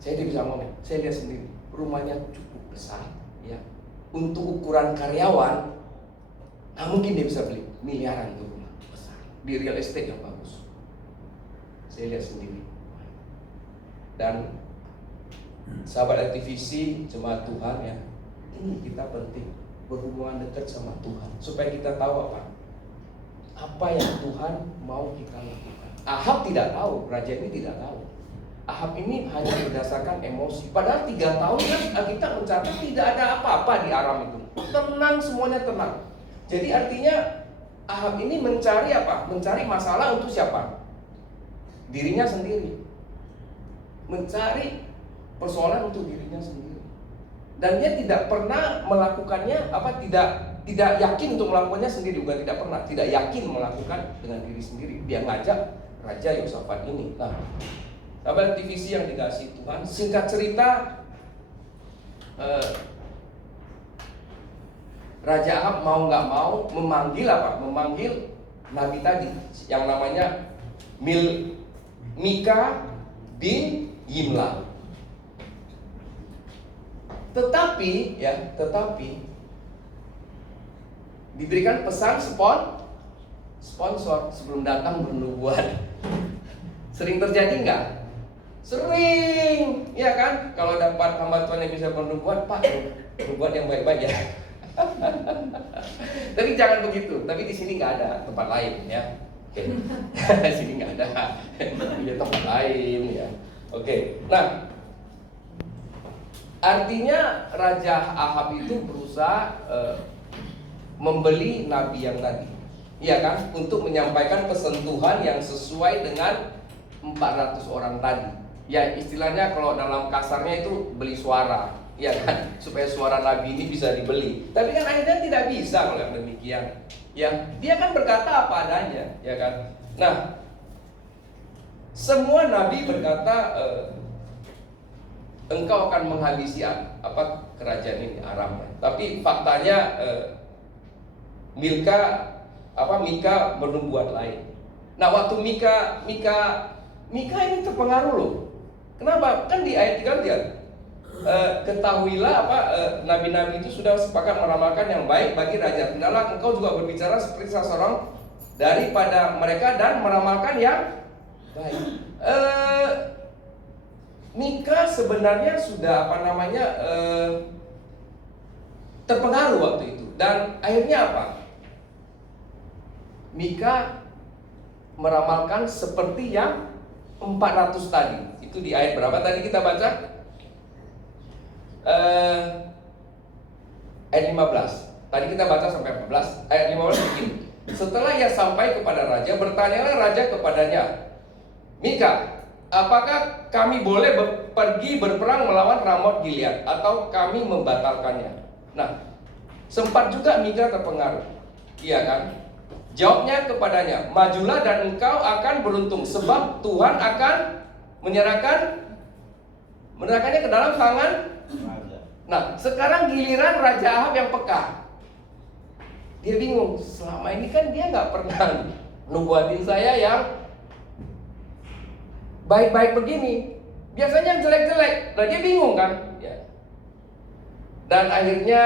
saya tidak bisa ngomong. Saya lihat sendiri, rumahnya cukup besar, ya. Untuk ukuran karyawan, nah mungkin dia bisa beli miliaran tuh rumah besar di real estate yang bagus. Saya lihat sendiri. Dan sahabat aktivisi jemaat Tuhan, ya, ini kita penting berhubungan dekat sama Tuhan supaya kita tahu apa yang Tuhan mau kita lakukan. Ahab tidak tahu, raja ini tidak tahu. Ahab ini hanya berdasarkan emosi. Padahal 3 tahun kan kita mencatat tidak ada apa-apa di Aram itu. Tenang, semuanya tenang. Jadi artinya Ahab ini mencari apa? Mencari masalah untuk siapa? Dirinya sendiri. Mencari persoalan untuk dirinya sendiri. Dan dia tidak pernah melakukannya tidak yakin untuk melakukannya sendiri, bukan tidak pernah, tidak yakin melakukan dengan diri sendiri. Dia ngajak Raja Yosafat ini. Nah, sahabat divisi yang dikasih Tuhan, singkat cerita, Raja Ahab mau nggak mau memanggil nabi tadi yang namanya Mika bin Yimla. Tetapi diberikan pesan sponsor sebelum datang bernubuat. Sering terjadi nggak? Sering, ya kan? Kalau dapat hamba Tuhan yang bisa bernubuat, Pak, bernubuat yang baik-baik ya. Tapi jangan begitu. Tapi di sini nggak ada, tempat lain ya. Oke. Di sini nggak ada, di tempat lain ya. Oke. Nah, artinya Raja Ahab itu berusaha membeli nabi yang tadi, iya kan, untuk menyampaikan pesan Tuhan yang sesuai dengan 400 orang tadi. Ya, istilahnya kalau dalam kasarnya itu beli suara, ya kan, supaya suara nabi ini bisa dibeli. Tapi kan akhirnya tidak bisa kalau yang demikian. Ya, dia kan berkata apa adanya, ya kan. Nah, semua nabi berkata engkau akan menghabisi kerajaan ini, Aram. Tapi faktanya Mika bernubuat lain. Nah, waktu Mika ini terpengaruh loh. Kenapa? Kan di ayat 3 lihat, ketahuilah nabi-nabi itu sudah sepakat meramalkan yang baik bagi raja. Hendaklah engkau juga berbicara seperti salah seorang daripada mereka dan meramalkan yang baik. Mika sebenarnya sudah terpengaruh waktu itu. Dan akhirnya apa? Mika meramalkan seperti yang 400 tadi. Itu di ayat berapa tadi kita baca? Ayat 15. Tadi kita baca sampai 14. Ayat 15 begini. Setelah ia sampai kepada raja, bertanyalah raja kepadanya, Mika, apakah kami boleh pergi berperang melawan Ramot Gilead atau kami membatalkannya? Nah, sempat juga Mika terpengaruh. Iya kan? Jawabnya kepadanya, majulah dan engkau akan beruntung, sebab Tuhan akan menyerahkannya ke dalam tangan. Nah, sekarang giliran Raja Ahab yang peka. Dia bingung, selama ini kan dia nggak pernah nubuatin saya yang baik-baik begini. Biasanya yang jelek-jelek. Nah, dia bingung kan? Ya. Dan akhirnya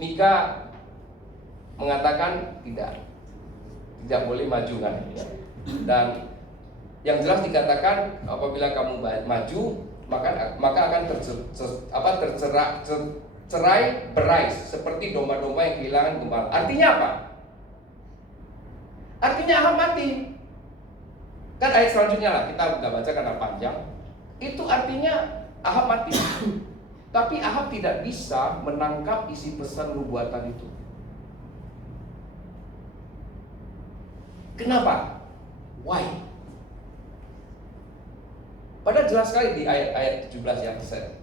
Mika mengatakan tidak boleh maju kan. Dan yang jelas dikatakan apabila kamu maju maka akan tercerai berai seperti domba-domba yang kehilangan gembala. Artinya apa? Artinya Ahab mati. Kan ayat selanjutnya lah, kita nggak baca karena panjang. Itu artinya Ahab mati. Tapi Ahab tidak bisa menangkap isi pesan nubuatan itu. Kenapa? Why? Padahal jelas sekali di ayat 17 ya.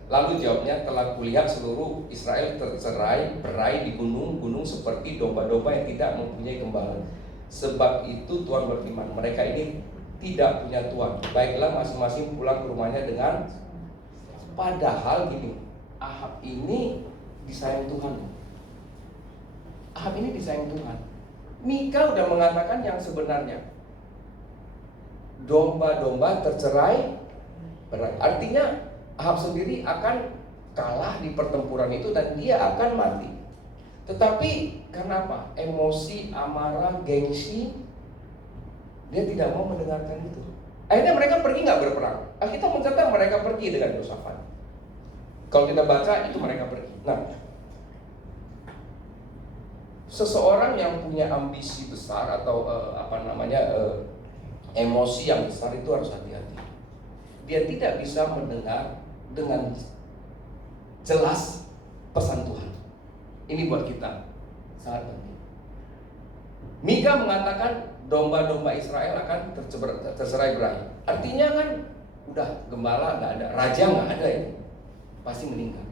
Lalu jawabnya, telah kulihat seluruh Israel tercerai berai di gunung-gunung seperti domba-domba yang tidak mempunyai gembala. Sebab itu Tuhan berfirman, mereka ini tidak punya Tuhan. Baiklah masing-masing pulang ke rumahnya dengan. Padahal gini, Ahab ini disayang Tuhan. Ahab ini disayang Tuhan. Mika udah mengatakan yang sebenarnya. Domba-domba tercerai berai. Artinya Ahab sendiri akan kalah di pertempuran itu dan dia akan mati. Tetapi karena apa? Emosi, amarah, gengsi, dia tidak mau mendengarkan itu. Akhirnya mereka pergi nggak berperang. Alkitab mencatat mereka pergi dengan Yosafat. Kalau kita baca itu mereka pergi. Nah, seseorang yang punya ambisi besar atau emosi yang besar itu harus hati-hati. Dia tidak bisa mendengar dengan jelas pesan Tuhan. Ini buat kita sangat penting. Mika mengatakan domba-domba Israel akan tercerai berai. Artinya kan udah gembala nggak ada, raja nggak ada ya, pasti meninggal.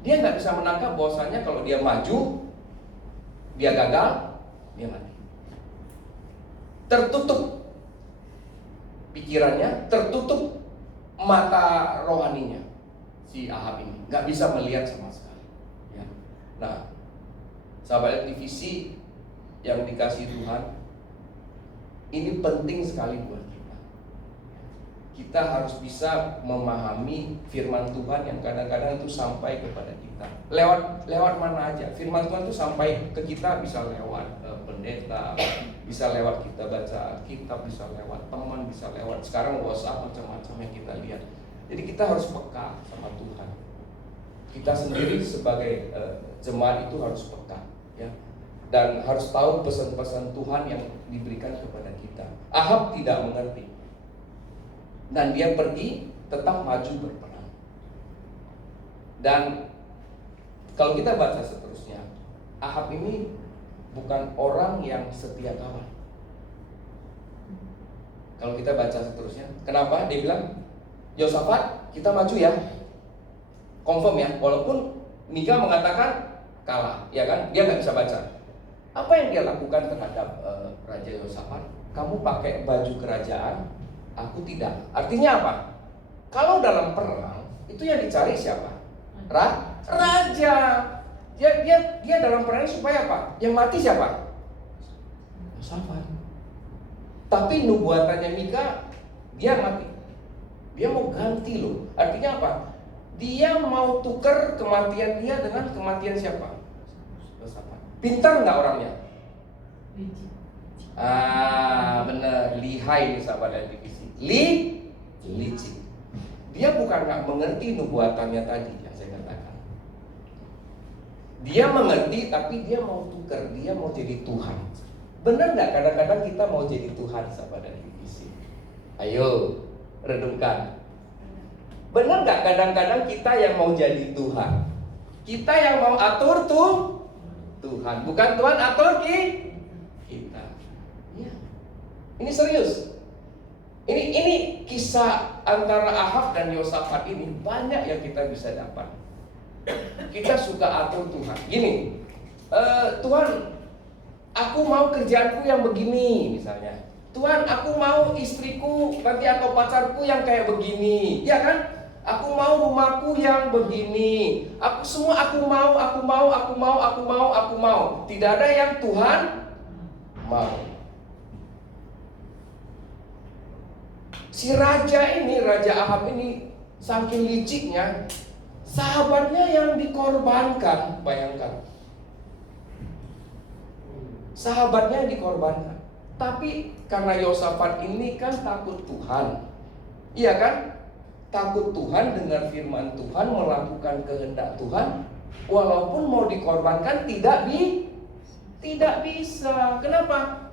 Dia nggak bisa menangkap bahwasanya kalau dia maju, dia gagal, dia mati. Tertutup pikirannya, tertutup mata rohaninya si Ahab ini, nggak bisa melihat sama sekali. Ya. Nah, sahabat divisi yang dikasih Tuhan, ini penting sekali buat kita. Kita harus bisa memahami firman Tuhan yang kadang-kadang itu sampai kepada kita. Lewat mana aja. Firman Tuhan itu sampai ke kita bisa lewat pendeta, bisa lewat kita baca kitab, bisa lewat teman, bisa lewat sekarang WhatsApp, macam-macam yang kita lihat. Jadi kita harus peka sama Tuhan. Kita sendiri sebagai jemaat itu harus peka, ya. Dan harus tahu pesan-pesan Tuhan yang diberikan kepada kita. Ahab tidak mengerti, dan dia pergi tetap maju berperang. Dan kalau kita baca seterusnya, Ahab ini bukan orang yang setia kawan. Kalau kita baca seterusnya, kenapa? Dia bilang, Yosafat, kita maju ya, confirm ya. Walaupun Mika mengatakan kalah, ya kan? Dia nggak bisa baca. Apa yang dia lakukan terhadap Raja Yosafat? Kamu pakai baju kerajaan, aku tidak. Artinya apa? Kalau dalam perang itu yang dicari siapa? Raja. Dia dalam perang supaya apa? Yang mati siapa? Yosafat. Tapi nubuatannya Mika, dia mati. Dia mau ganti loh. Artinya apa? Dia mau tukar kematian dia dengan kematian siapa? Yosafat. Pintar nggak orangnya? Benar, lihai nih sahabat divisi. Licik. Dia bukan nggak mengerti nubuatannya tadi yang saya katakan. Dia mengerti, tapi dia mau tukar, dia mau jadi Tuhan. Benar nggak kadang-kadang kita mau jadi Tuhan sahabat divisi? Ayo renungkan. Benar nggak kadang-kadang kita yang mau jadi Tuhan? Kita yang mau atur Tuhan, bukan Tuhan atur kita. Ya. Ini serius. Ini kisah antara Ahab dan Yosafat ini banyak yang kita bisa dapat. Kita suka atur Tuhan. Gini, Tuhan, aku mau kerjaanku yang begini misalnya. Tuhan, aku mau istriku nanti atau pacarku yang kayak begini, ya kan? Aku mau rumahku yang begini. Aku mau. Tidak ada yang Tuhan mau. Si raja ini, Raja Ahab ini saking liciknya, sahabatnya yang dikorbankan, bayangkan. Sahabatnya yang dikorbankan. Tapi karena Yosafat ini kan takut Tuhan, iya kan? Takut Tuhan, dengar firman Tuhan, melakukan kehendak Tuhan, walaupun mau dikorbankan tidak bisa. Kenapa?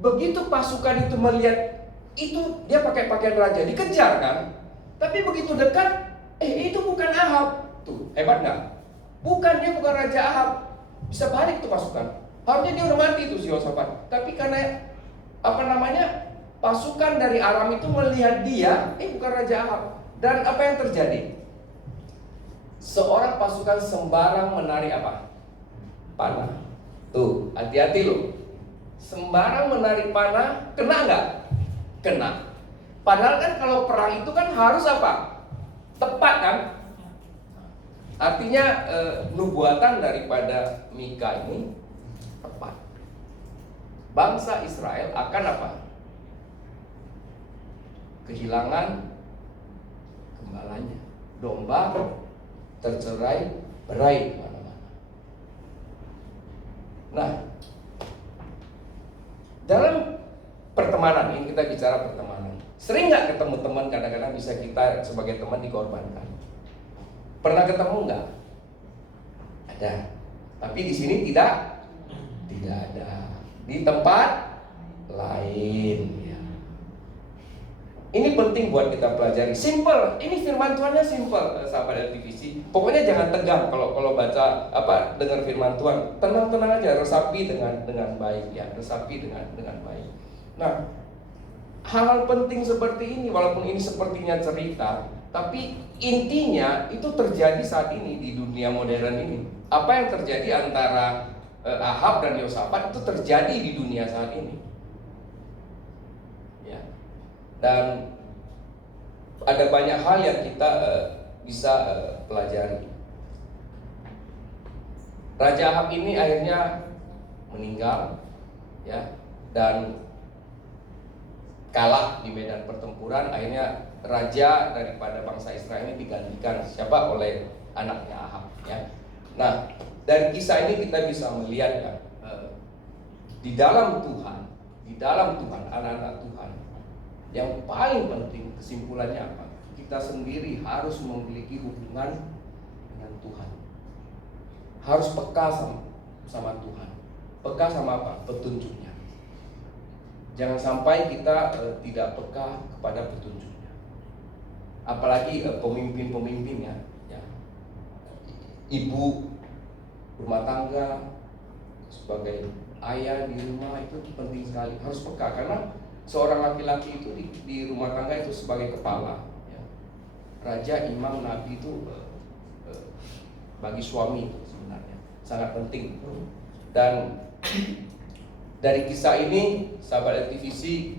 Begitu pasukan itu melihat itu, dia pakai pakaian raja, dikejar kan? Tapi begitu dekat, itu bukan Ahab. Tuh, hebat nggak? Dia bukan Raja Ahab. Bisa balik tuh pasukan. Harusnya dia udah mati tuh si Yosafat. Tapi karena pasukan dari Aram itu melihat dia, bukan Raja Ahab. Dan apa yang terjadi? Seorang pasukan sembarang menarik apa? Panah. Tuh, hati-hati loh. Sembarang menarik panah, kena nggak? Kena. Padahal kan kalau perang itu kan harus apa? Tepat kan? Artinya nubuatan daripada Mika ini tepat. Bangsa Israel akan apa? Kehilangan gembalanya. Domba tercerai berai kemana-mana. Nah, dalam pertemanan ini kita bicara pertemanan. Sering nggak ketemu teman? Kadang-kadang bisa kita sebagai teman dikorbankan. Pernah ketemu nggak? Ada. Tapi di sini tidak ada. Di tempat lain. Ya. Ini penting buat kita pelajari. Simple. Ini firman Tuhannya simple, sahabat LTVC. Pokoknya jangan tegang kalau baca dengar firman Tuhan. Tenang-tenang aja, resapi dengan baik ya, resapi dengan baik. Nah, hal penting seperti ini, walaupun ini sepertinya cerita, tapi intinya itu terjadi saat ini di dunia modern ini. Apa yang terjadi antara Ahab dan Yosafat itu terjadi di dunia saat ini. Ya. Dan ada banyak hal yang kita bisa pelajari. Raja Ahab ini akhirnya meninggal, ya, dan kalah di medan pertempuran. Akhirnya raja daripada bangsa Israel ini digantikan siapa? Oleh anaknya Ahab, ya. Nah, dari kisah ini kita bisa melihat ya, di dalam Tuhan, anak-anak Tuhan, yang paling penting kesimpulannya apa? Kita sendiri harus memiliki hubungan dengan Tuhan. Harus peka sama Tuhan. Peka sama apa? Petunjuknya. Jangan sampai kita tidak peka kepada petunjuknya. Apalagi pemimpin-pemimpin ya. Ibu rumah tangga, sebagai ayah di rumah itu penting sekali. Harus peka, karena seorang laki-laki itu di rumah tangga itu sebagai kepala ya. Raja, imam, nabi itu bagi suami itu sebenarnya sangat penting. Dan dari kisah ini, sahabat LTVC,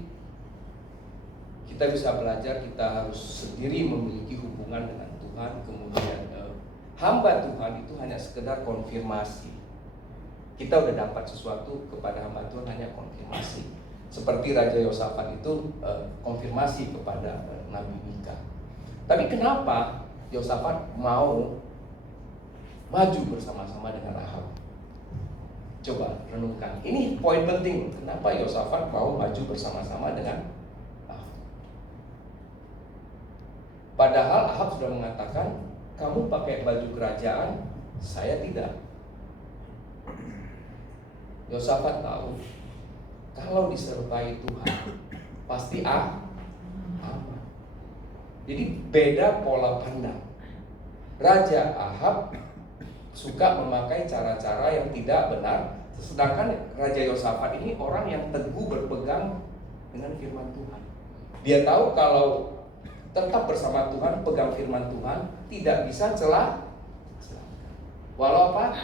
kita bisa belajar kita harus sendiri memiliki hubungan dengan Tuhan. Kemudian hamba Tuhan itu hanya sekedar konfirmasi. Kita udah dapat sesuatu kepada hamba Tuhan, hanya konfirmasi. Seperti Raja Yosafat itu konfirmasi kepada Nabi Mika. Tapi kenapa Yosafat mau maju bersama-sama dengan Ahab? Coba renungkan. Ini poin penting. Kenapa Yosafat mau maju bersama-sama dengan Ahab? Padahal Ahab sudah mengatakan, kamu pakai baju kerajaan, saya tidak. Yosafat tahu kalau disertai Tuhan pasti aman. Jadi beda pola pandang. Raja Ahab suka memakai cara-cara yang tidak benar, sedangkan Raja Yosafat ini orang yang teguh berpegang dengan firman Tuhan. Dia tahu kalau tetap bersama Tuhan, pegang firman Tuhan, tidak bisa celah. Walau apa?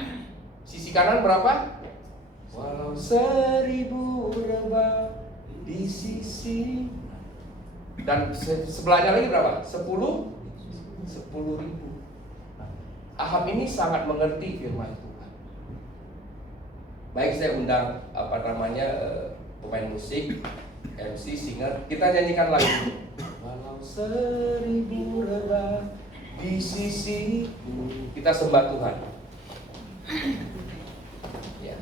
Sisi kanan berapa? Walau 1000 rebah di sisi, dan sebelahnya lagi berapa? 10.000. Ahab ini sangat mengerti firman Tuhan. Baik, saya undang pemain musik, MC, singer. Kita nyanyikan lagu. Walau 1000 rebah di sisiku. Kita sembah Tuhan. Ya.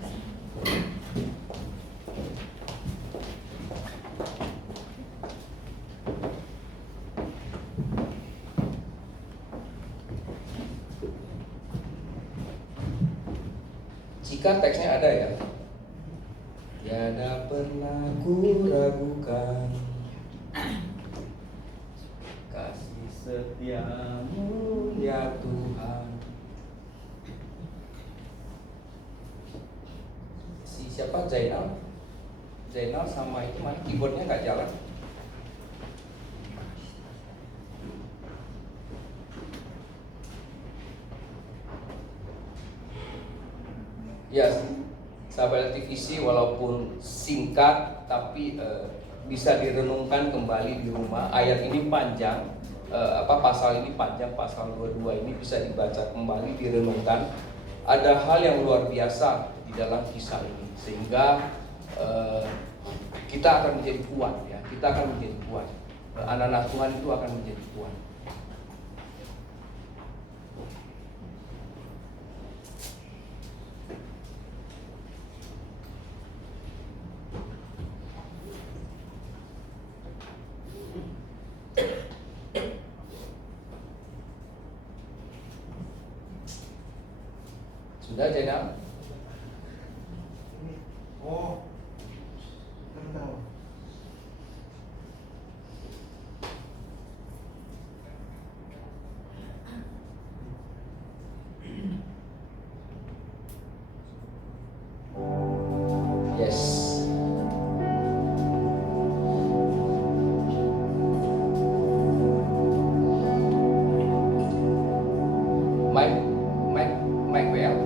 Jika teksnya ada ya, tiada pernah ku ragukan kasih setiamu ya Tuhan. Siapa? Zainal sama itu mana keyboardnya nggak jalan. Ya, sahabat TVC, walaupun singkat tapi bisa direnungkan kembali di rumah. Ayat ini panjang, pasal ini panjang, pasal 22 ini bisa dibaca kembali, direnungkan. Ada hal yang luar biasa di dalam kisah ini, sehingga kita akan menjadi kuat, ya. Kita akan menjadi kuat. Anak-anak Tuhan itu akan menjadi kuat. Sudah, Jenal? Oh, tahu. Yes. Mike WL.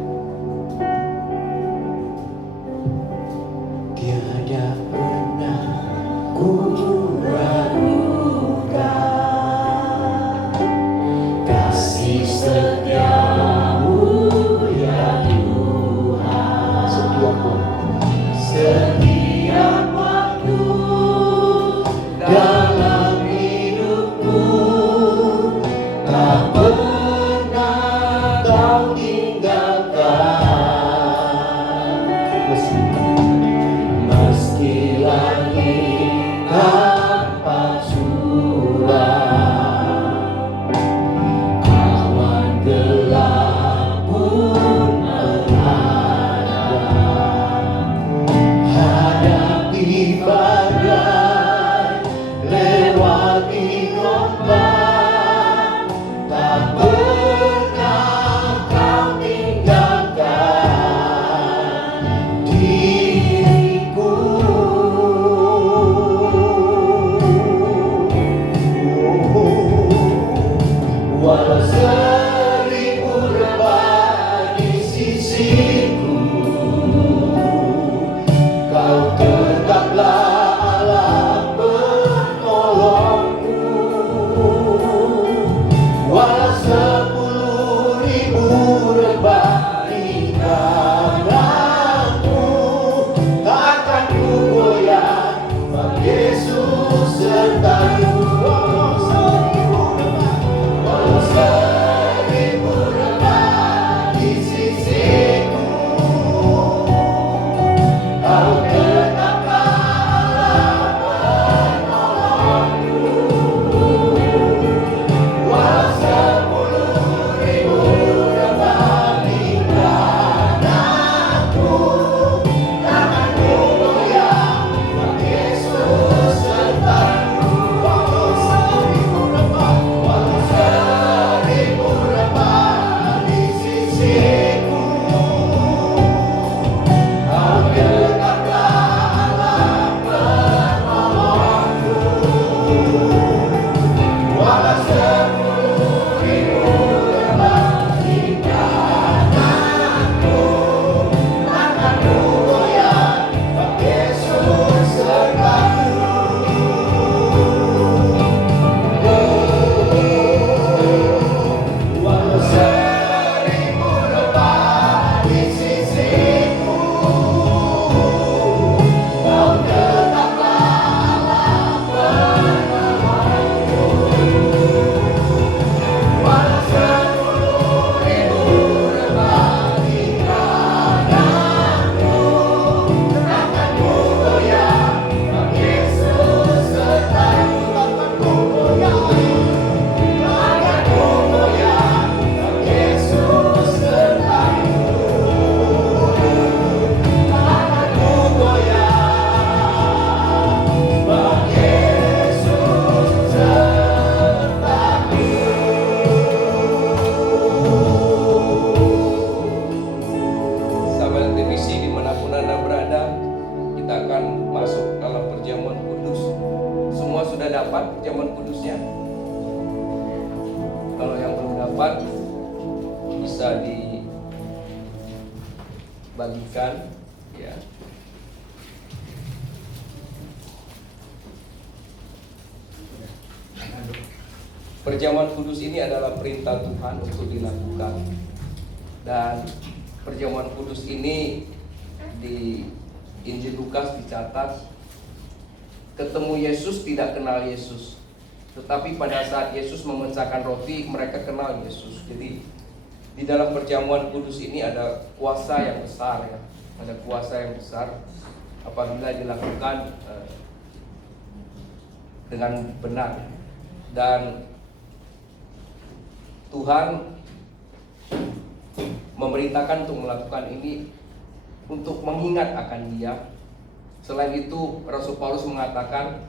Tiada pernah ku ragukan kasih setiamu ya Tuhan. Setiap waktu dalam hidupku tak pernah kau tinggalkan. Meski langit tampak suram, awan gelap pun menghadap. Hadapi badai, lewati ombak, tak pernah kau tinggalkan diriku. Walau seribu rebah di sisiku, kau tetaplah Allah penolongku. Walau 10.000 rebah di kananku, tak akan ku goyah, sebab Yesus sertaku. Walau 1000 rebah di sisiku, kau tetaplah Allah penolongku. Walau 10.000 rebah di kananku, takkan ku goyah, sebab Yesus sertaku. Walau 1000 rebah di sisiku, kau tetaplah Allah penolongku. Walau 10.000 rebah di kananku, takkan ku goyah, sebab Yesus sertaku. Walau 1000 rebah di sisiku, kau tetaplah Allah penolongku. Walau 10.000 rebah di kananku, takkan ku goyah, sebab Yesus sertaku. Takkan ku goyah, takkan ku goyah, sebab Yesus sertaku. Takkan ku goyah, sebab Yesus sertaku. Sahabat TVC dimanapun Anda berada, kita akan masuk dalam perjamuan kudus. Semua sudah dapat perjamuan kudusnya? Kalau yang belum dapat, bisa bagikan ya. Perjamuan kudus ini adalah perintah Tuhan untuk dilakukan. Dan perjamuan kudus ini di Injil Lukas dicatat, ketemu Yesus tidak kenal Yesus, tetapi pada saat Yesus memecahkan roti, mereka kenal Yesus. Jadi di dalam perjamuan kudus ini ada kuasa yang besar ya, ada kuasa yang besar apabila dilakukan dengan benar. Dan Tuhan memerintahkan untuk melakukan ini untuk mengingat akan Dia. Selain itu, Rasul Paulus mengatakan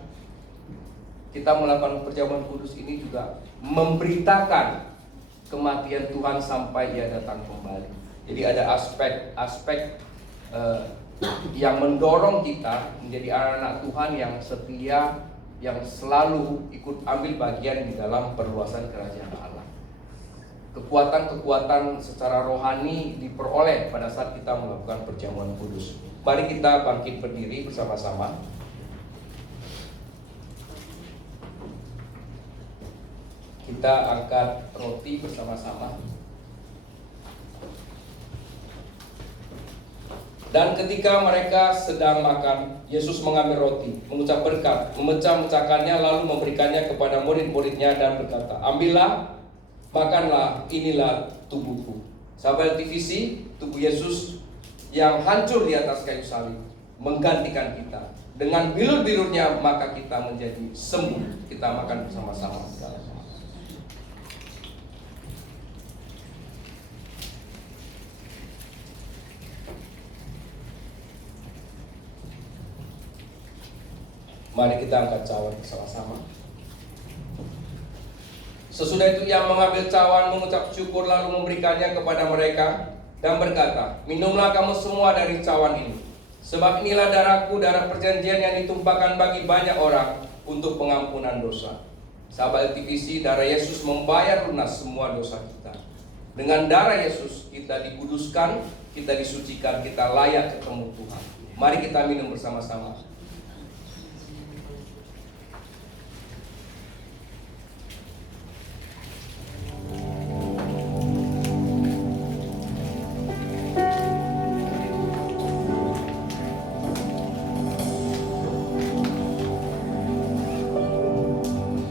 kita melakukan perjamuan kudus ini juga memberitakan kematian Tuhan sampai Ia datang kembali. Jadi ada aspek-aspek yang mendorong kita menjadi anak-anak Tuhan yang setia, yang selalu ikut ambil bagian di dalam perluasan kerajaan Allah. Kekuatan-kekuatan secara rohani diperoleh pada saat kita melakukan perjamuan kudus. Mari kita bangkit berdiri bersama-sama. Kita angkat roti bersama-sama. Dan ketika mereka sedang makan, Yesus mengambil roti, mengucap berkat, memecah-mecahkannya, lalu memberikannya kepada murid-muridnya dan berkata, "Ambillah, makanlah, inilah tubuhku." Sahabat TVC, tubuh Yesus yang hancur di atas kayu salib menggantikan kita. Dengan bilur-bilurnya maka kita menjadi sembuh. Kita makan bersama-sama. Mari kita angkat cawan bersama-sama. Sesudah itu Ia mengambil cawan, mengucap syukur, lalu memberikannya kepada mereka dan berkata, "Minumlah kamu semua dari cawan ini, sebab inilah darahku, darah perjanjian yang ditumpahkan bagi banyak orang untuk pengampunan dosa." Sahabat TVC, darah Yesus membayar lunas semua dosa kita. Dengan darah Yesus kita dikuduskan, kita disucikan, kita layak ketemu Tuhan. Mari kita minum bersama-sama.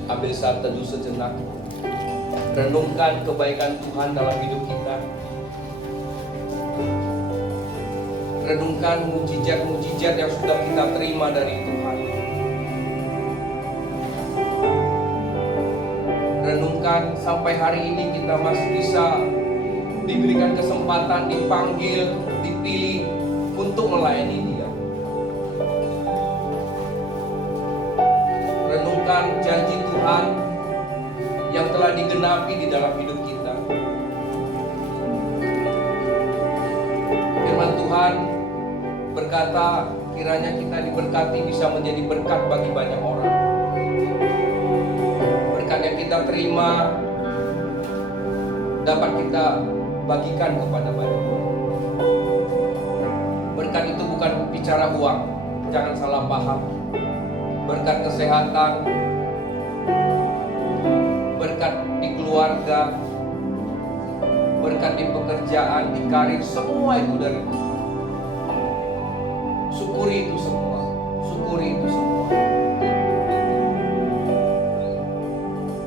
Ambil saat teduh sejenak, renungkan kebaikan Tuhan dalam hidup kita. Renungkan mujizat-mujizat yang sudah kita terima dari Tuhan. Renungkan sampai hari ini kita masih bisa diberikan kesempatan, dipanggil, dipilih untuk melayani Dia. Renungkan janji Tuhan yang telah digenapi di dalam hidup kita. Firman Tuhan berkata, kiranya kita diberkati bisa menjadi berkat bagi banyak orang. Berkat yang kita terima dapat kita bagikan kepada banyak orang. Berkat itu bukan bicara uang, jangan salah paham. Berkat kesehatan, berkat di keluarga, berkat di pekerjaan, di karir, semua itu dari Tuhan. Syukuri itu semua, syukuri itu semua.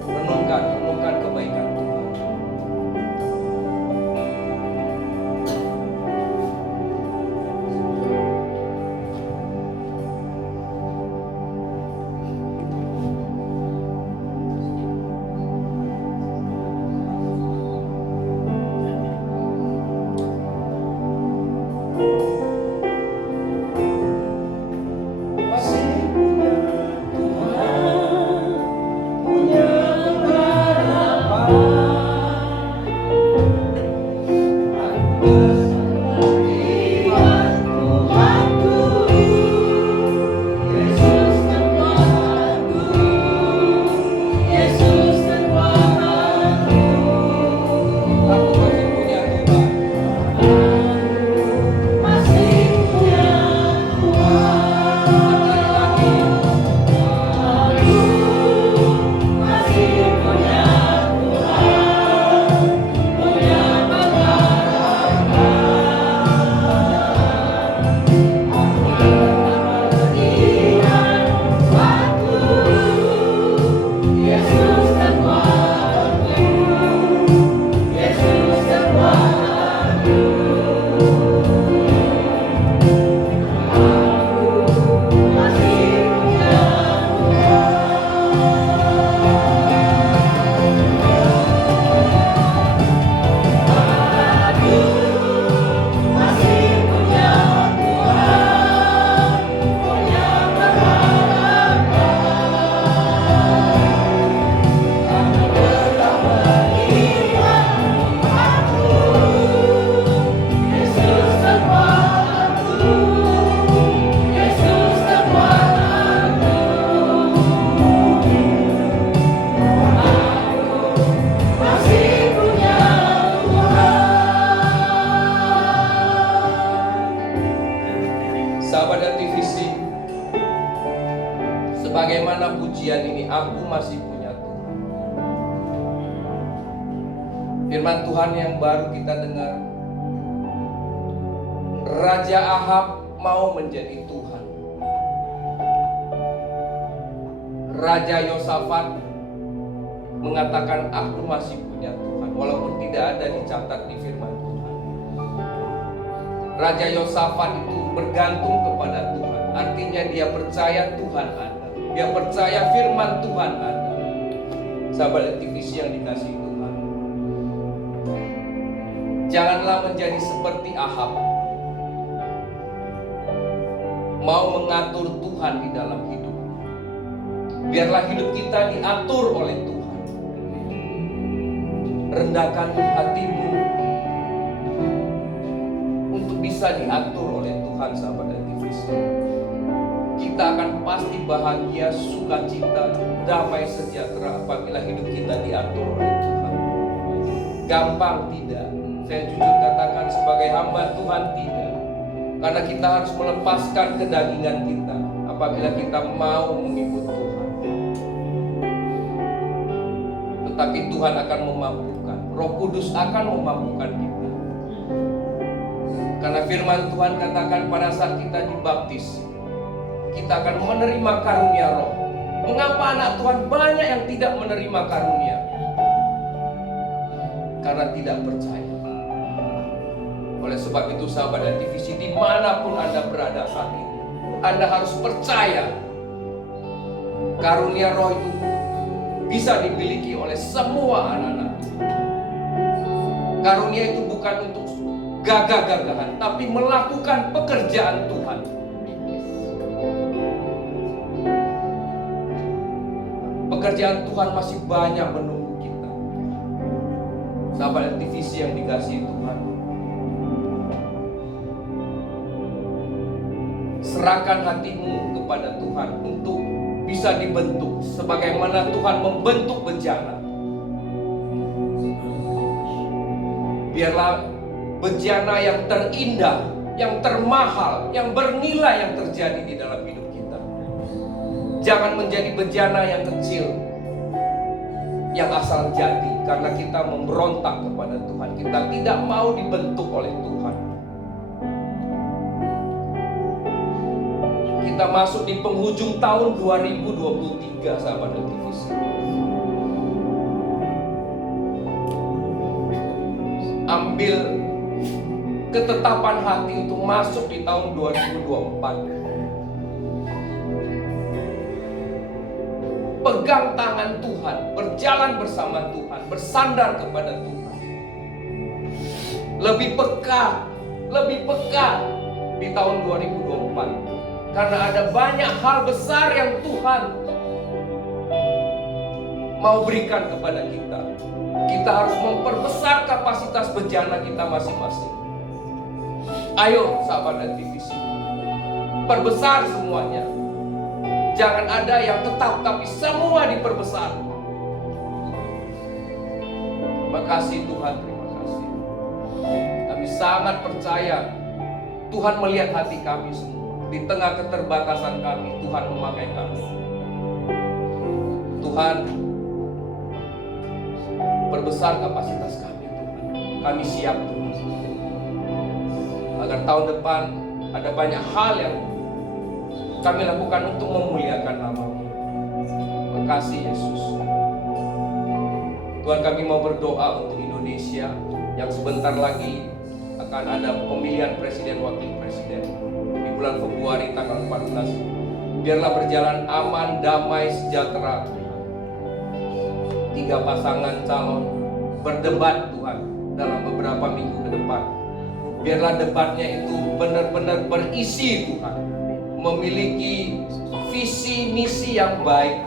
Renungkan kebaikan Tuhan. Masih pujian ini, aku masih punya Tuhan. Firman Tuhan yang baru kita dengar, Raja Ahab mau menjadi Tuhan. Raja Yosafat mengatakan aku masih punya Tuhan, walaupun tidak ada dicatat di firman Tuhan. Raja Yosafat itu bergantung kepada Tuhan, artinya dia percaya Tuhan ada, dia percaya firman Tuhan ada. Sahabat TVC yang dikasihi Tuhan, janganlah menjadi seperti Ahab, mau mengatur Tuhan di dalam hidup. Biarlah hidup kita diatur oleh Tuhan. Rendahkan hatimu untuk bisa diatur oleh Tuhan, sahabat aktivis. Kita akan pasti bahagia, sukacita, damai sejahtera apabila hidup kita diatur oleh Tuhan. Gampang tidak. Saya jujur katakan sebagai hamba Tuhan tidak. Karena kita harus melepaskan kedagingan kita apabila kita mau mengikut Tuhan. Tetapi Tuhan akan memampukan, Roh Kudus akan memampukan kita. Karena firman Tuhan katakan pada saat kita dibaptis, kita akan menerima karunia Roh. Mengapa anak Tuhan banyak yang tidak menerima karunia? Karena tidak percaya. Oleh sebab itu sahabat dan TVC, dimanapun Anda berada saat ini, Anda harus percaya karunia Roh itu bisa dimiliki oleh semua anak-anak. Karunia itu bukan untuk gagah-gagahan, tapi melakukan pekerjaan Tuhan. Pekerjaan Tuhan masih banyak menunggu kita. Sahabat TVC yang dikasihi Tuhan, serahkan hatimu kepada Tuhan untuk bisa dibentuk sebagaimana Tuhan membentuk bejana. Biarlah bejana yang terindah, yang termahal, yang bernilai yang terjadi di dalam hidup kita. Jangan menjadi bejana yang kecil, yang asal jadi karena kita memberontak kepada Tuhan. Kita tidak mau dibentuk oleh Tuhan. Kita masuk di penghujung tahun 2023, sahabat aktivis. Ambil ketetapan hati untuk masuk di tahun 2024. Pegang tangan Tuhan, berjalan bersama Tuhan, bersandar kepada Tuhan. Lebih peka di tahun 2024. Karena ada banyak hal besar yang Tuhan mau berikan kepada kita. Kita harus memperbesar kapasitas bejana kita masing-masing. Ayo sahabat dan TVC, perbesar semuanya. Jangan ada yang tetap, tapi semua diperbesar. Terima kasih Tuhan, terima kasih. Kami sangat percaya Tuhan melihat hati kami semua. Di tengah keterbatasan kami, Tuhan memakai kami. Tuhan, perbesar kapasitas kami, Tuhan. Kami siap, Tuhan. Agar tahun depan ada banyak hal yang kami lakukan untuk memuliakan nama-Mu. Terima kasih Yesus. Tuhan, kami mau berdoa untuk Indonesia yang sebentar lagi akan ada pemilihan presiden wakil presiden. Bulan Februari tanggal 14. Biarlah berjalan aman, damai, sejahtera. 3 pasangan calon berdebat Tuhan dalam beberapa minggu ke depan. Biarlah debatnya itu benar-benar berisi Tuhan, memiliki visi misi yang baik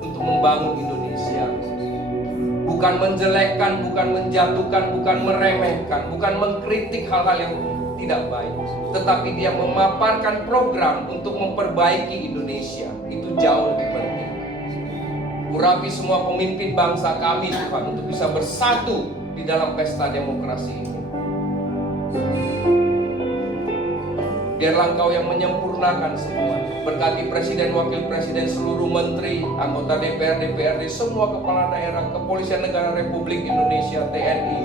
untuk membangun Indonesia. Bukan menjelekkan, bukan menjatuhkan, bukan meremehkan, bukan mengkritik hal-hal yang tidak baik, tetapi dia memaparkan program untuk memperbaiki Indonesia. Itu jauh lebih penting. Urapi semua pemimpin bangsa kami Tuhan untuk bisa bersatu di dalam pesta demokrasi ini. Biarlah Engkau yang menyempurnakan semua. Berkati Presiden, Wakil Presiden, seluruh menteri, anggota DPR, DPRD, semua kepala daerah, Kepolisian Negara Republik Indonesia, TNI.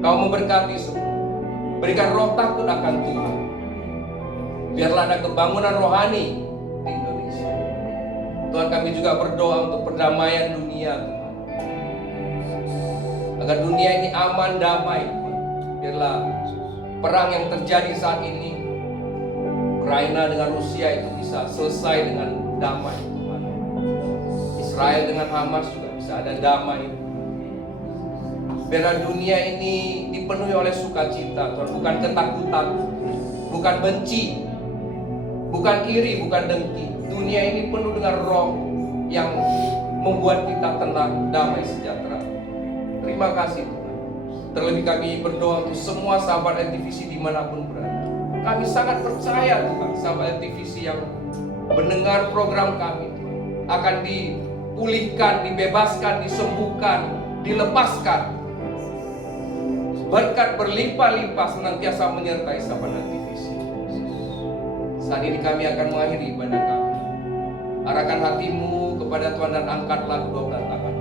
Kau memberkati semua. Berikan roh takut akan Tuhan. Biarlah ada kebangunan rohani di Indonesia. Tuhan, kami juga berdoa untuk perdamaian dunia, Tuhan. Agar dunia ini aman, damai, Tuhan. Biarlah perang yang terjadi saat ini, Ukraina dengan Rusia, itu bisa selesai dengan damai, Tuhan. Israel dengan Hamas juga bisa ada damai. Biarlah dunia ini dipenuhi oleh sukacita, Tuhan. Bukan ketakutan, bukan benci, bukan iri, bukan dengki. Dunia ini penuh dengan roh yang membuat kita tenang, damai, sejahtera. Terima kasih, Tuhan. Terlebih kami berdoa untuk semua sahabat LTVC dimanapun berada. Kami sangat percaya, Tuhan, sahabat LTVC yang mendengar program kami akan dipulihkan, dibebaskan, disembuhkan, dilepaskan. Berkat berlimpah-limpah senantiasa menyertai sahabat LTVC. Saat ini kami akan mengakhiri ibadah kami. Arahkan hatimu kepada Tuhan dan angkatlah kedua belah tangan.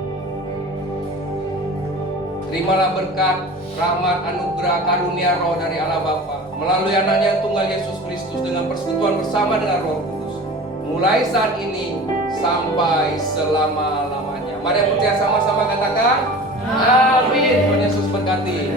Terimalah berkat, rahmat, anugerah, karunia roh dari Allah Bapa melalui anaknya yang tunggal Yesus Kristus dengan persekutuan bersama dengan Roh Kudus, mulai saat ini sampai selama-lamanya. Mari percaya sama-sama katakan amin. Tuhan Yesus berkati.